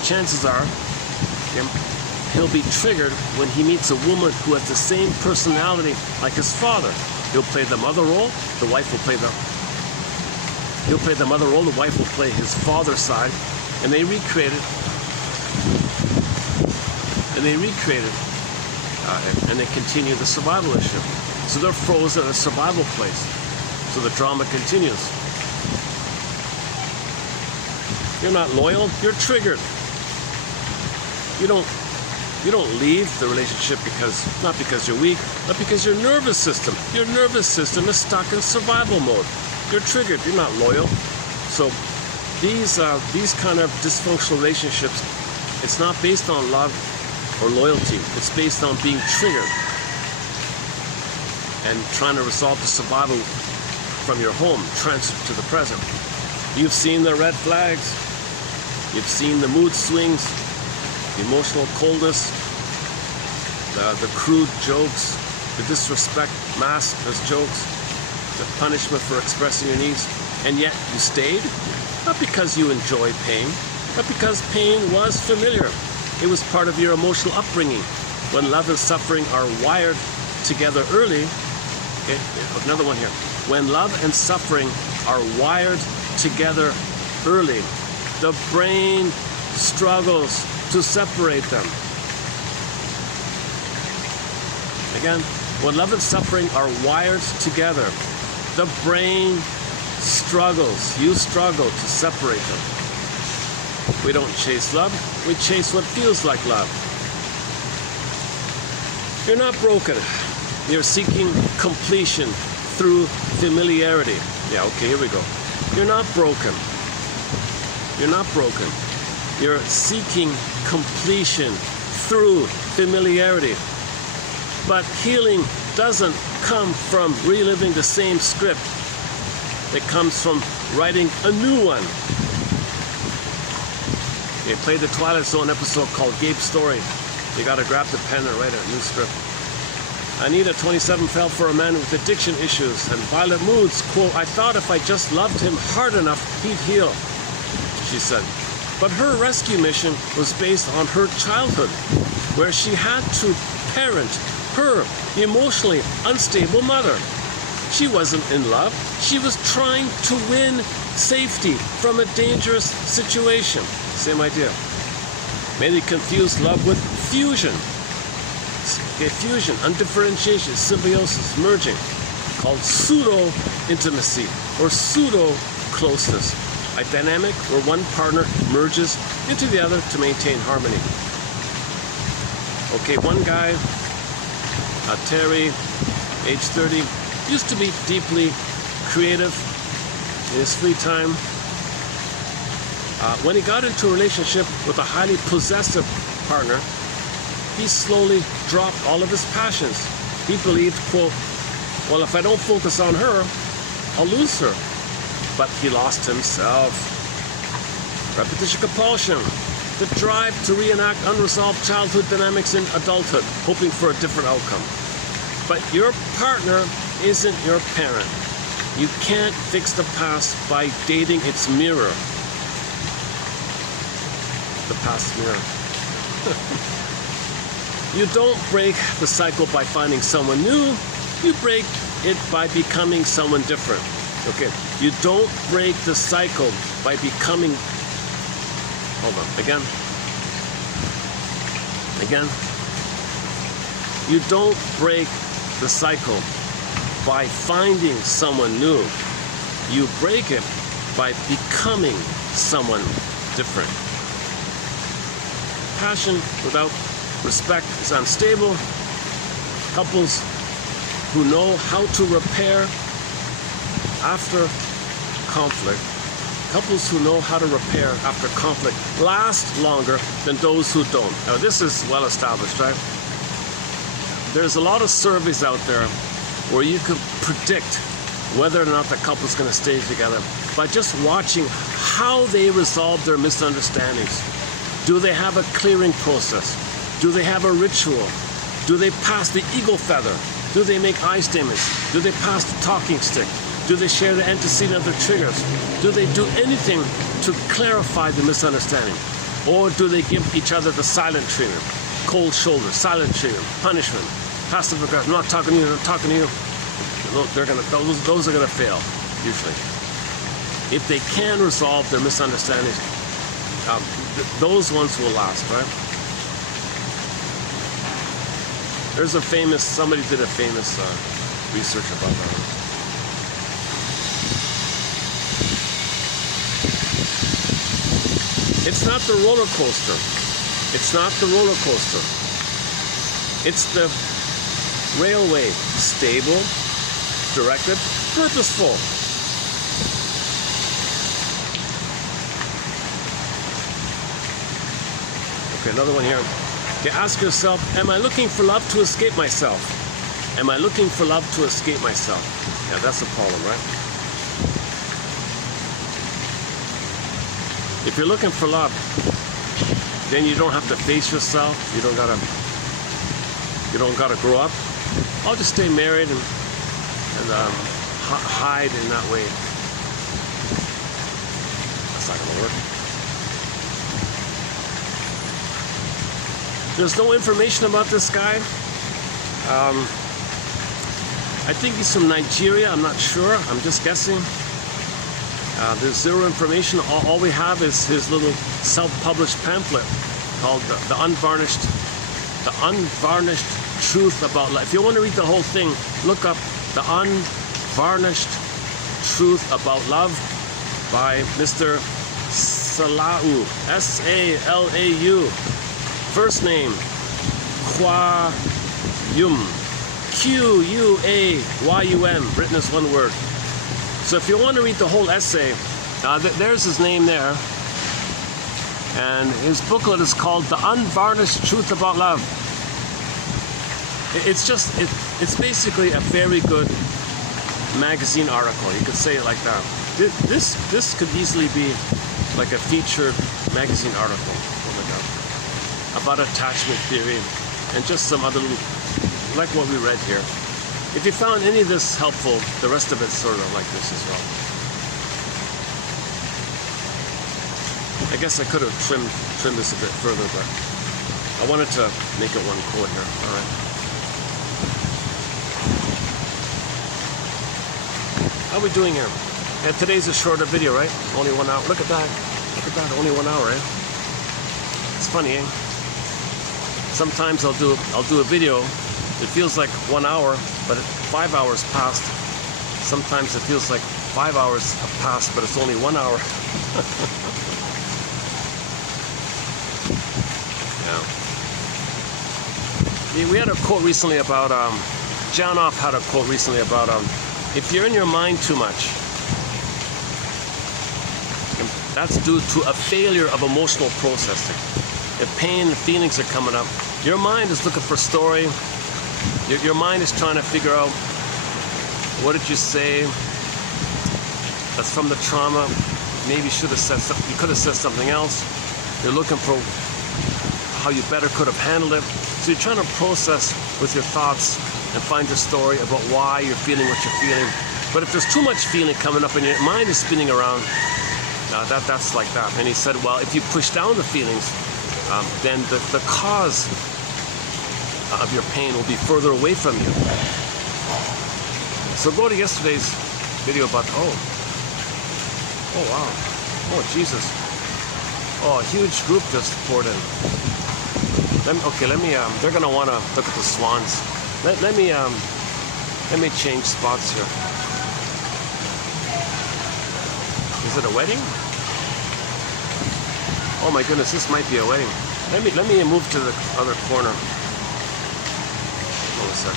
chances are he'll be triggered when he meets a woman who has the same personality like his father. He'll play the mother role, the wife will play he'll play the mother role, the wife will play his father's side, and they recreate it. And they continue the survival issue. So they're frozen in a survival place. So the drama continues. You're not loyal, you're triggered. You don't leave the relationship not because you're weak, but because your nervous system is stuck in survival mode. You're triggered, you're not loyal. So these kind of dysfunctional relationships, it's not based on love or loyalty. It's based on being triggered and trying to resolve the survival from your home, transfer to the present. You've seen the red flags. You've seen the mood swings, the emotional coldness, the crude jokes, the disrespect masked as jokes, the punishment for expressing your needs, and yet you stayed, not because you enjoy pain, but because pain was familiar. It was part of your emotional upbringing. When love and suffering are wired together early, another one here. When love and suffering are wired together early, the brain struggles to separate them. Again, when love and suffering are wired together, the brain struggles. You struggle to separate them. We don't chase love, we chase what feels like love. You're not broken. You're seeking completion through familiarity. Yeah, okay, here we go. You're not broken. You're not broken. You're seeking completion through familiarity. But healing doesn't come from reliving the same script. It comes from writing a new one. They played the Twilight Zone episode called Gabe's Story. You gotta grab the pen and write a new script. Anita, 27, fell for a man with addiction issues and violent moods. Quote, I thought if I just loved him hard enough, he'd heal, she said. But her rescue mission was based on her childhood, where she had to parent her emotionally unstable mother. She wasn't in love. She was trying to win safety from a dangerous situation. Same idea. Many confuse love with fusion. Fusion, undifferentiation, symbiosis, merging, called pseudo-intimacy or pseudo-closeness. A dynamic where one partner merges into the other to maintain harmony. Okay, one guy, Terry, age 30, used to be deeply creative in his free time. When he got into a relationship with a highly possessive partner, he slowly dropped all of his passions. He believed, quote, well, if I don't focus on her, I'll lose her. But he lost himself. Repetition compulsion, the drive to reenact unresolved childhood dynamics in adulthood, hoping for a different outcome. But your partner isn't your parent. You can't fix the past by dating its mirror. The past mirror. You don't break the cycle by finding someone new. You break it by becoming someone different. Okay, you don't break the cycle by becoming, hold on, again. You don't break the cycle by finding someone new. You break it by becoming someone different. Passion without respect is unstable. Couples who know how to repair after conflict, last longer than those who don't. Now this is well established, right? There's a lot of surveys out there where you can predict whether or not the couple's going to stay together by just watching how they resolve their misunderstandings. Do they have a clearing process? Do they have a ritual? Do they pass the eagle feather? Do they make eye statements? Do they pass the talking stick? Do they share the antecedent of their triggers? Do they do anything to clarify the misunderstanding? Or do they give each other the silent treatment? Cold shoulder, silent treatment, punishment, passive aggressive, not talking to you, not talking to you. Those are gonna fail, usually. If they can resolve their misunderstandings, those ones will last, right? There's a famous, somebody did a famous research about that. It's not the roller coaster. It's not the roller coaster. It's the railway. Stable, directed, purposeful. Okay, another one here. Okay, ask yourself, am I looking for love to escape myself? Am I looking for love to escape myself? Yeah, that's the problem, right? If you're looking for love, then you don't have to face yourself. You don't gotta grow up. I'll just stay married and hide in that way. That's not gonna work. There's no information about this guy. I think he's from Nigeria. I'm not sure. I'm just guessing. There's zero information. All we have is his little self-published pamphlet called the Unvarnished Truth About Life. If you want to read the whole thing, look up The Unvarnished Truth About Love by Mr. Salau, S-A-L-A-U. First name, Quayum, Q-U-A-Y-U-M, written as one word. So if you want to read the whole essay, there's his name there. And his booklet is called The Unvarnished Truth About Love. It's basically a very good magazine article. You could say it like that. This could easily be like a featured magazine article. Oh my God. About attachment theory and just some other little, like what we read here. If you found any of this helpful, the rest of it's sort of like this as well. I guess I could have trimmed this a bit further, but I wanted to make it one quote here. All right. How are we doing here? Yeah, today's a shorter video, right? Only 1 hour. Look at that. Look at that. Only 1 hour, eh? It's funny, eh? Sometimes I'll do a video. It feels like 1 hour, but 5 hours passed. Sometimes it feels like 5 hours have passed, but it's only 1 hour. Yeah. We had a quote recently about, Janoff had a quote recently about, if you're in your mind too much, that's due to a failure of emotional processing. If pain and feelings are coming up, your mind is looking for a story. Your mind is trying to figure out, what did you say? That's from the trauma. Maybe you should have said something. You could have said something else. You're looking for how you better could have handled it. So you're trying to process with your thoughts and find your story about why you're feeling what you're feeling. But if there's too much feeling coming up and your mind is spinning around, that's like that. And he said, well, if you push down the feelings, then the cause of your pain will be further away from you. So go to yesterday's video about, oh wow, oh Jesus, oh, a huge group just poured in. They're gonna want to look at the swans. Let me change spots here. Is it a wedding? Oh my goodness, this might be a wedding. Let me move to the other corner. Hold on a sec.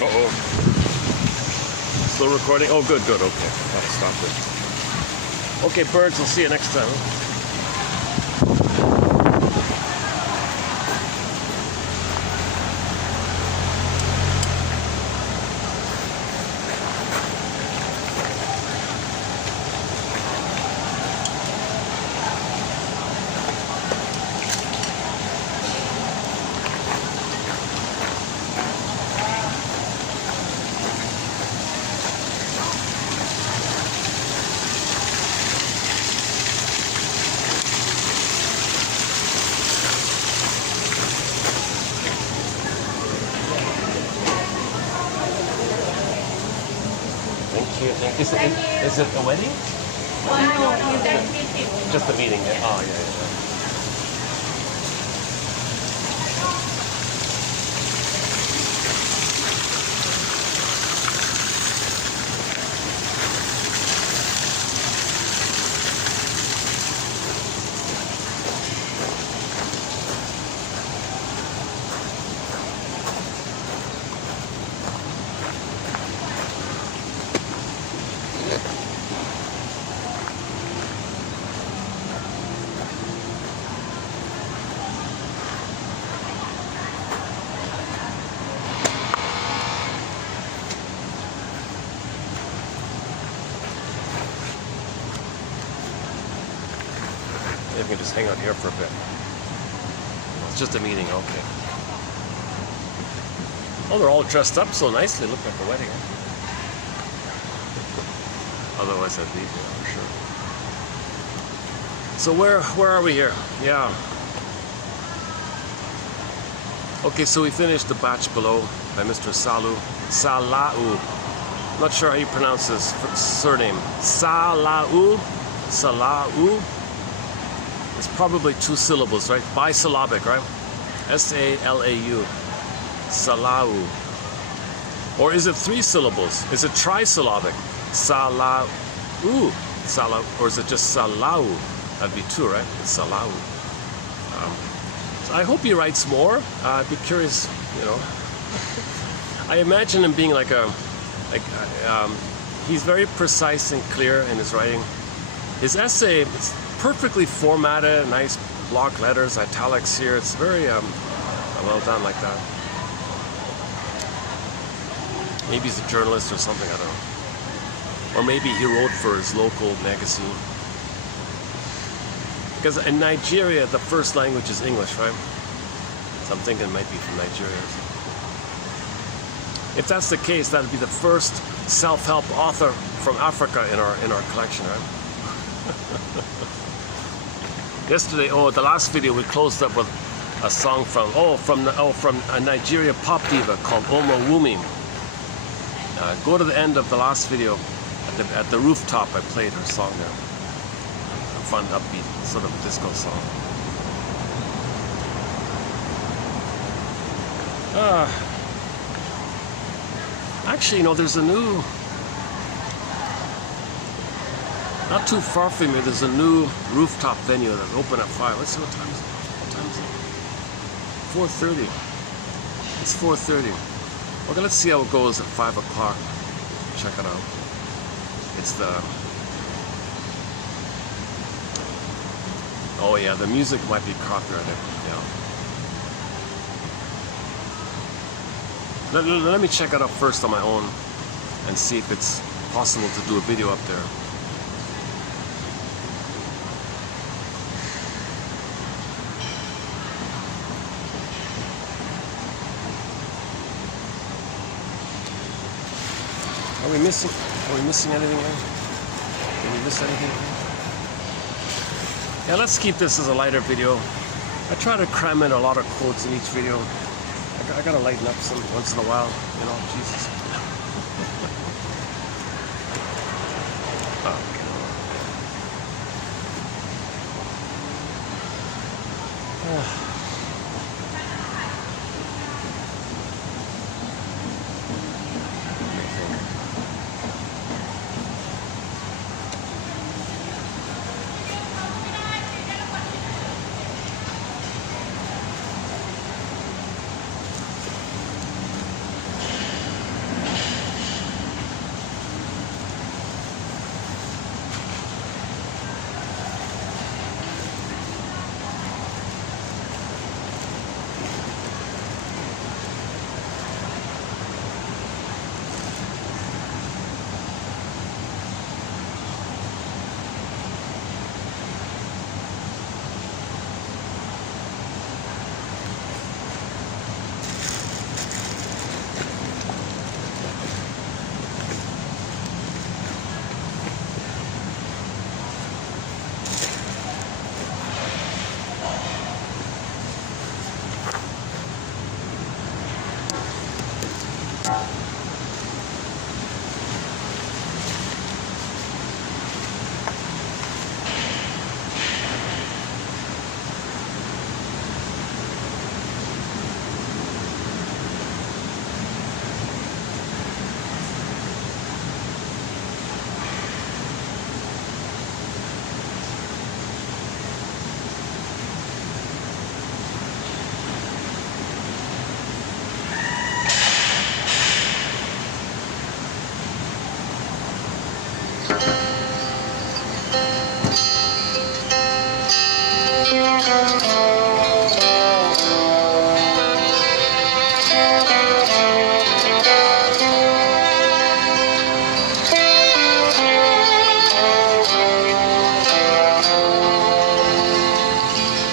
Uh-oh. Still recording? Oh, good, good. Okay. I'll stop it. Okay, birds, we'll see you next time. Is it a wedding? Just a meeting. Yeah. Oh, yeah. We can just hang out here for a bit. It's just a meeting, okay. Oh, they're all dressed up so nicely. Look like a wedding. Otherwise, I'd leave here, for sure. So where are we here? Yeah. Okay, so we finished the batch below by Mr. Salau. Not sure how you pronounce his surname. Salau. It's probably 2 syllables, right? Bisyllabic, right? S-A-L-A-U. Salau. Or is it 3 syllables? Is it trisyllabic? Salau. Salau. Or is it just Salau? That'd be 2, right? It's Salau. So I hope he writes more. I'd be curious, you know. I imagine him being he's very precise and clear in his writing. His essay is perfectly formatted, nice block letters, italics here. It's very well done like that. Maybe he's a journalist or something, I don't know. Or maybe he wrote for his local magazine. Because in Nigeria, the first language is English, right? So I'm thinking it might be from Nigeria. If that's the case, that would be the first self-help author from Africa in our collection, right? Yesterday, the last video we closed up with a song from a Nigeria pop diva called Omo Wumi. Go to the end of the last video. At the rooftop, I played her song there. A fun, upbeat, sort of disco song. Actually, you know, there's a new. Not too far from here, there's a new rooftop venue that opened at 5. Let's see what time is it. What time is it? 4:30. It's 4:30. Okay, let's see how it goes at 5 o'clock. Check it out. It's the... Oh yeah, the music might be copyrighted. Yeah. Let me check it out first on my own and see if it's possible to do a video up there. Are we missing anything here? Did we miss anything here? Yeah, let's keep this as a lighter video. I try to cram in a lot of quotes in each video. I gotta lighten up some once in a while, you know, Jesus.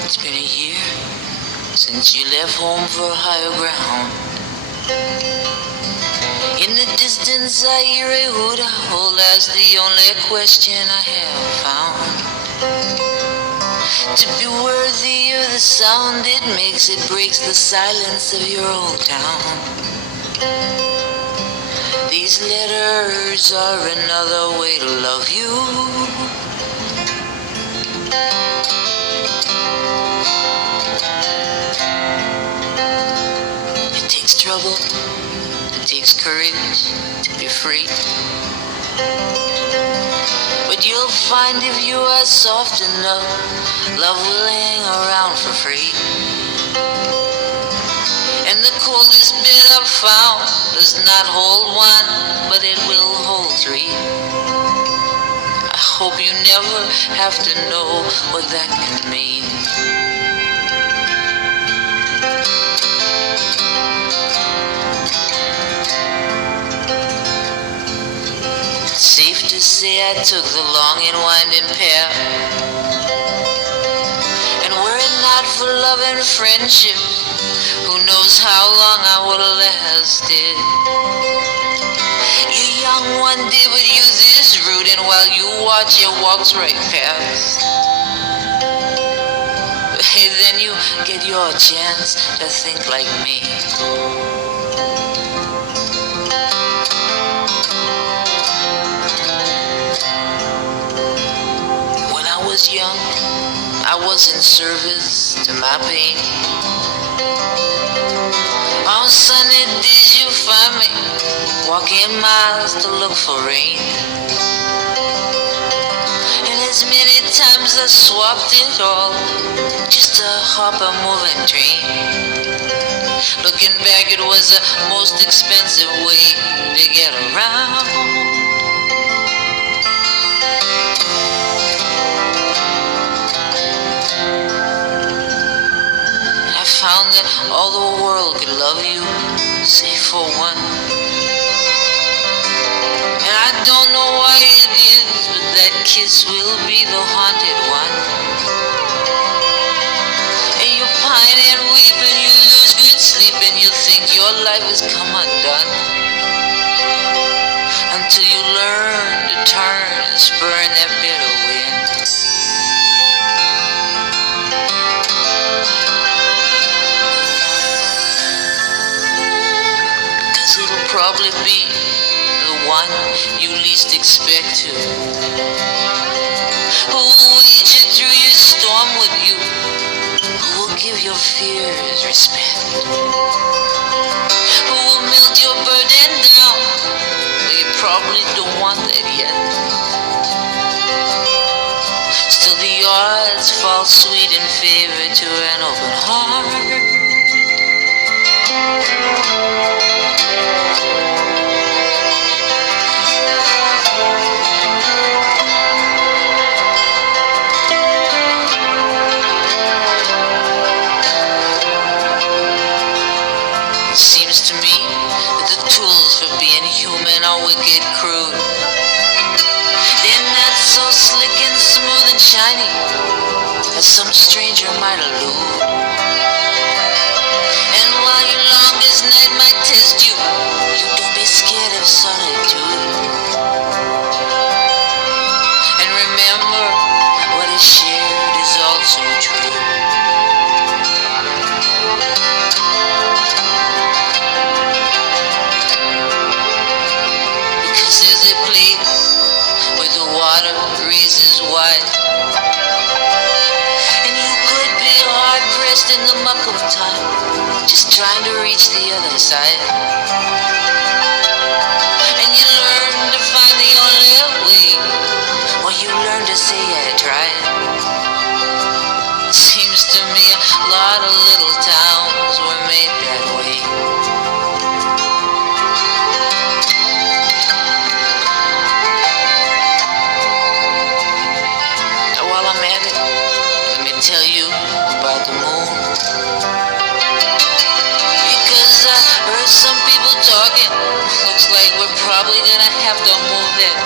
It's been a year since you left home for higher ground. In the distance I hear a hoot owl, that's the only question I have found. To be worthy of the sound it makes, it breaks the silence of your old town. These letters are another way to love you. It takes trouble, it takes courage to be free. But you'll find if you are soft enough, love will hang around for free. And the coldest bed I've found does not hold one, but it will hold three. I hope you never have to know what that can mean. It's safe to say I took the long and winding path. And were it not for love and friendship, who knows how long I would have lasted. You're young one day, but youth is rude, and while you watch, it walks right past. Hey, then you get your chance to think like me. When I was young, I was in service to my pain. On sunny days you find me walking miles to look for rain. And as many times I swapped it all just to hop a moving train. Looking back, it was the most expensive way to get around. Found that all the world could love you, save for one. And I don't know why it is, but that kiss will be the haunted one. And you pine and weep and you lose good sleep and you think your life has come undone. Until you learn to turn and spurn that bitter wind. It'll probably be the one you least expect to. Who will wade you through your storm with you? Who will give your fears respect? Who will melt your burden down? Well, you probably don't want that yet. Still the odds fall sweet in favor to an open heart. Seems to me that the tools for being human are wicked crude. They're not so slick and smooth and shiny as some stranger might allude. And while your longest night might test you, you don't be scared of solitude. And remember, what is shared is also true. There's a place where the water reaches wide, and you could be hard-pressed in the muck of time, just trying to reach the other side. And you learn to find the only way, or you learn to say I tried. Seems to me a lot of little towns were made that way. Tell you about the moon, because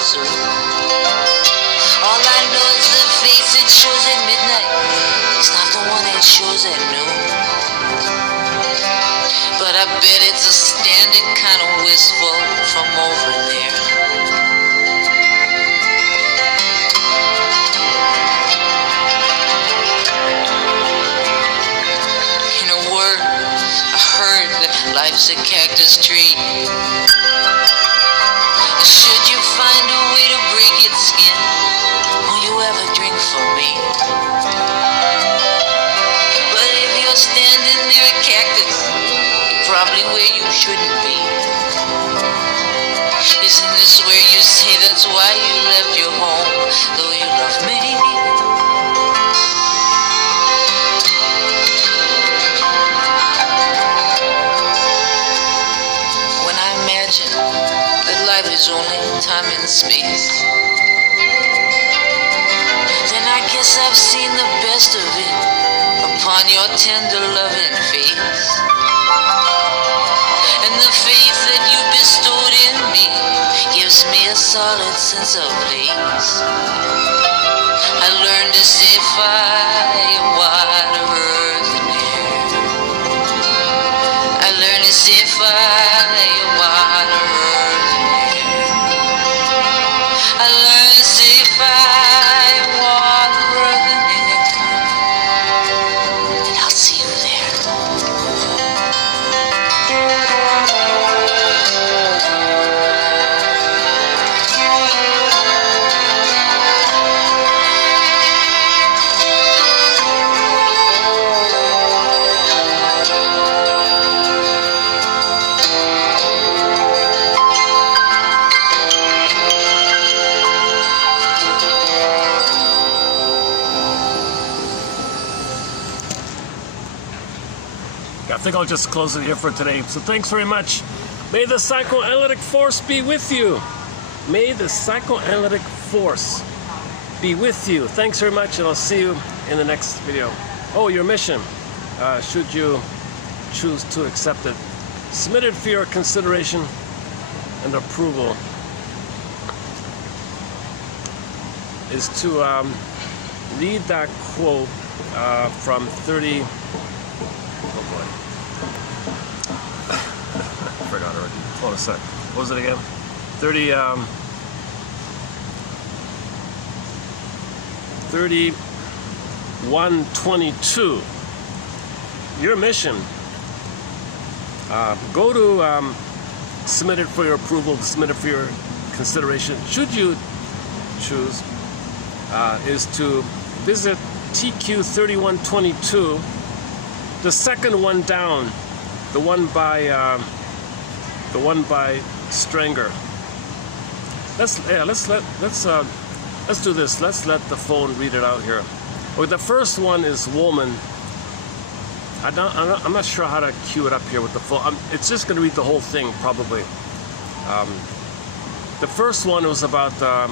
misery. All I know is the face it shows at midnight. It's not the one it shows at noon. But I bet it's a standing kind of wistful from over there. In a word, I heard that life's a cactus tree. And should you find a way to break its skin, will you ever drink for me? But if you're standing near a cactus, you're probably where you shouldn't be. Isn't this where you say that's why you left your home, though you love me? When I imagine that life is only time and space, then I guess I've seen the best of it upon your tender loving face. And the faith that you bestowed in me gives me a solid sense of place. I learned to say fire, water, earth, and air. I learned to say fire, water, earth, and air. I learned to say fire, water, earth, and air. And I'll see you there. I think I'll just close it here for today. So thanks very much. May the psychoanalytic force be with you. May the psychoanalytic force be with you. Thanks very much, and I'll see you in the next video. Oh, your mission, should you choose to accept it. Submitted for your consideration and approval is to read that quote from 30. Oh boy. I forgot already. Hold on a sec. What was it again? 3122. Your mission. Go to submit it for your approval, submit it for your consideration. Should you choose, is to visit TQ 3122. The second one down, the one by Stranger. Let's do this. Let's let the phone read it out here. Okay, the first one is woman. I'm not sure how to cue it up here with the phone. It's just going to read the whole thing probably. The first one was about the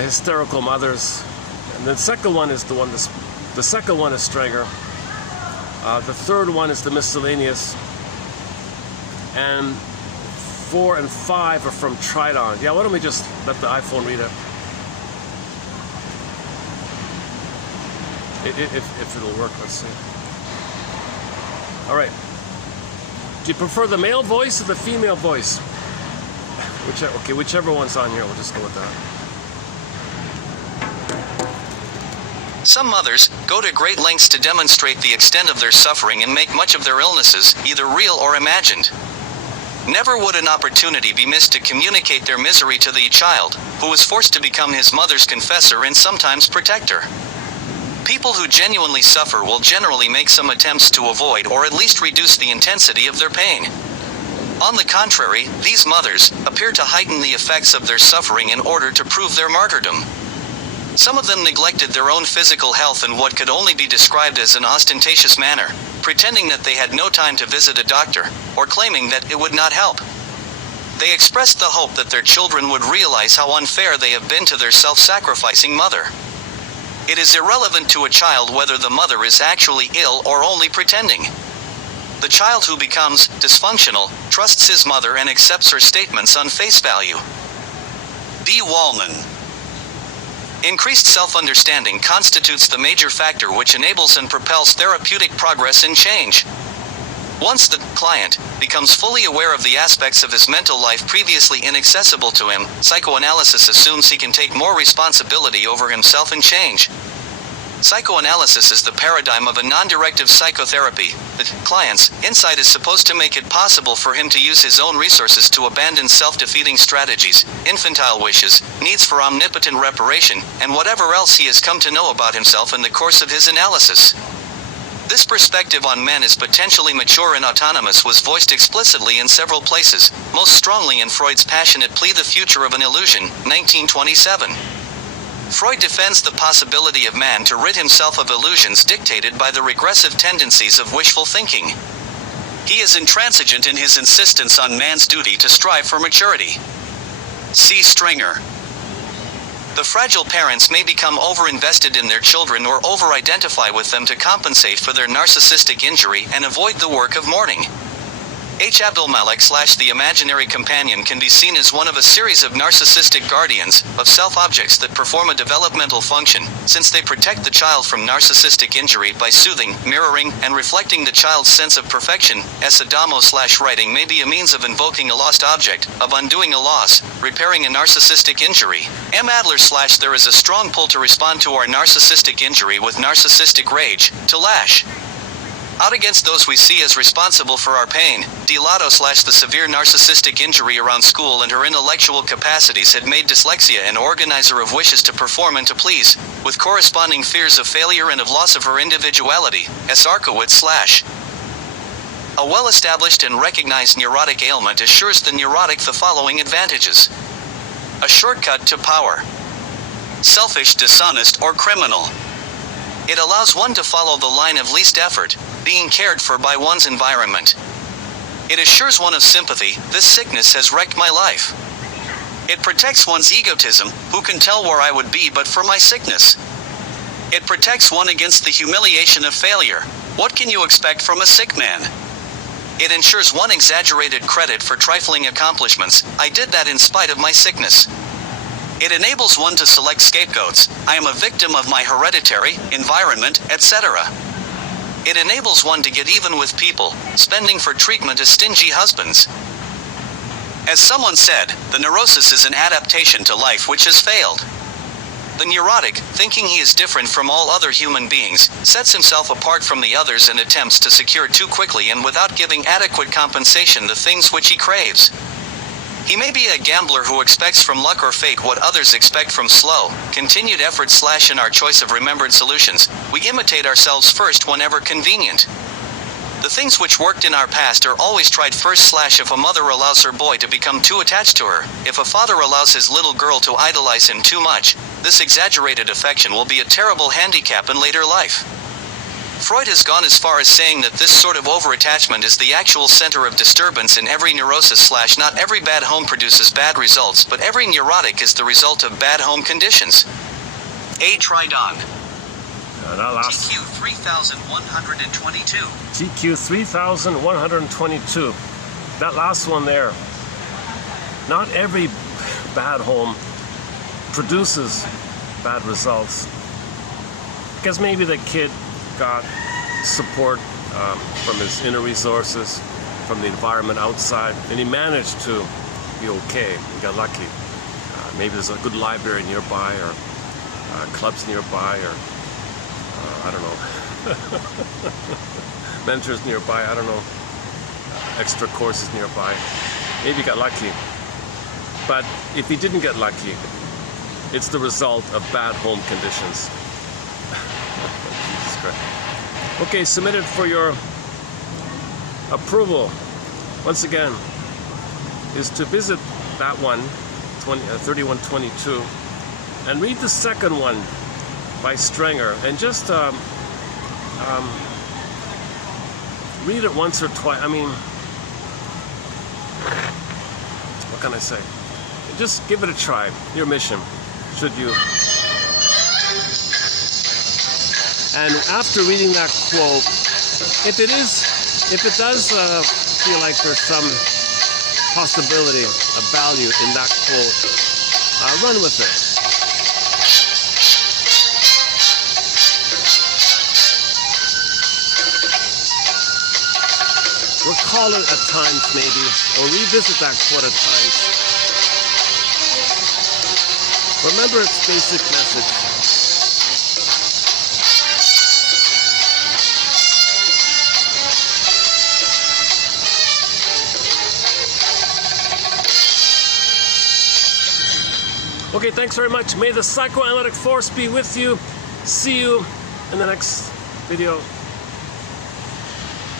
hysterical mothers, and the second one is the second one is Stranger. The third one is the miscellaneous, and 4 and 5 are from Tridon. Yeah, why don't we just let the iPhone read it? If it'll work, let's see. All right. Do you prefer the male voice or the female voice? Whichever one's on here, we'll just go with that. Some mothers go to great lengths to demonstrate the extent of their suffering and make much of their illnesses, either real or imagined. Never would an opportunity be missed to communicate their misery to the child, who is forced to become his mother's confessor and sometimes protector. People who genuinely suffer will generally make some attempts to avoid or at least reduce the intensity of their pain. On the contrary, these mothers appear to heighten the effects of their suffering in order to prove their martyrdom. Some of them neglected their own physical health in what could only be described as an ostentatious manner, pretending that they had no time to visit a doctor, or claiming that it would not help. They expressed the hope that their children would realize how unfair they have been to their self-sacrificing mother. It is irrelevant to a child whether the mother is actually ill or only pretending. The child who becomes dysfunctional trusts his mother and accepts her statements on face value. B. Wallman. Increased self-understanding constitutes the major factor which enables and propels therapeutic progress and change. Once the client becomes fully aware of the aspects of his mental life previously inaccessible to him, psychoanalysis assumes he can take more responsibility over himself and change. Psychoanalysis is the paradigm of a non-directive psychotherapy. The client's insight is supposed to make it possible for him to use his own resources to abandon self-defeating strategies, infantile wishes, needs for omnipotent reparation, and whatever else he has come to know about himself in the course of his analysis. This perspective on men as potentially mature and autonomous was voiced explicitly in several places, most strongly in Freud's passionate plea The Future of an Illusion, 1927. Freud defends the possibility of man to rid himself of illusions dictated by the regressive tendencies of wishful thinking. He is intransigent in his insistence on man's duty to strive for maturity. C. Stringer. The fragile parents may become over-invested in their children or over-identify with them to compensate for their narcissistic injury and avoid the work of mourning. H. Abdulmalik / the imaginary companion can be seen as one of a series of narcissistic guardians of self-objects that perform a developmental function, since they protect the child from narcissistic injury by soothing, mirroring, and reflecting the child's sense of perfection. S. Adamo / writing may be a means of invoking a lost object, of undoing a loss, repairing a narcissistic injury. M. Adler / there is a strong pull to respond to our narcissistic injury with narcissistic rage, to lash out against those we see as responsible for our pain. D. Lotto / the severe narcissistic injury around school and her intellectual capacities had made dyslexia an organizer of wishes to perform and to please, with corresponding fears of failure and of loss of her individuality. S. Arkowitz / a well-established and recognized neurotic ailment assures the neurotic the following advantages. A shortcut to power. Selfish, dishonest, or criminal. It allows one to follow the line of least effort, being cared for by one's environment. It assures one of sympathy. This sickness has wrecked my life. It protects one's egotism. Who can tell where I would be but for my sickness? It protects one against the humiliation of failure. What can you expect from a sick man? It ensures one exaggerated credit for trifling accomplishments. I did that in spite of my sickness. It enables one to select scapegoats. I am a victim of my hereditary, environment, etc. It enables one to get even with people, spending for treatment as stingy husbands. As someone said, the neurosis is an adaptation to life which has failed. The neurotic, thinking he is different from all other human beings, sets himself apart from the others and attempts to secure too quickly and without giving adequate compensation the things which he craves. He may be a gambler who expects from luck or fate what others expect from slow, continued effort / in our choice of remembered solutions, we imitate ourselves first whenever convenient. The things which worked in our past are always tried first / if a mother allows her boy to become too attached to her, if a father allows his little girl to idolize him too much, this exaggerated affection will be a terrible handicap in later life. Freud has gone as far as saying that this sort of overattachment is the actual center of disturbance in every neurosis / not every bad home produces bad results, but every neurotic is the result of bad home conditions. A. Tridon. TQ 3122. TQ 3122. That last one there. Not every bad home produces bad results. Because maybe the kid got support from his inner resources, from the environment outside, and he managed to be okay. He got lucky. Maybe there's a good library nearby, or clubs nearby, or I don't know, mentors nearby, I don't know, extra courses nearby. Maybe he got lucky. But if he didn't get lucky, it's the result of bad home conditions. Okay, submitted for your approval. Once again, is to visit that one, 3122, and read the second one by Stringer, and just read it once or twice. I mean, what can I say? Just give it a try. Your mission, should you. And after reading that quote, if it does feel like there's some possibility of value in that quote, Run with it. Recall it at times maybe, or revisit that quote at times. Remember its basic message. Okay, thanks very much. May the psychoanalytic force be with you. See you in the next video.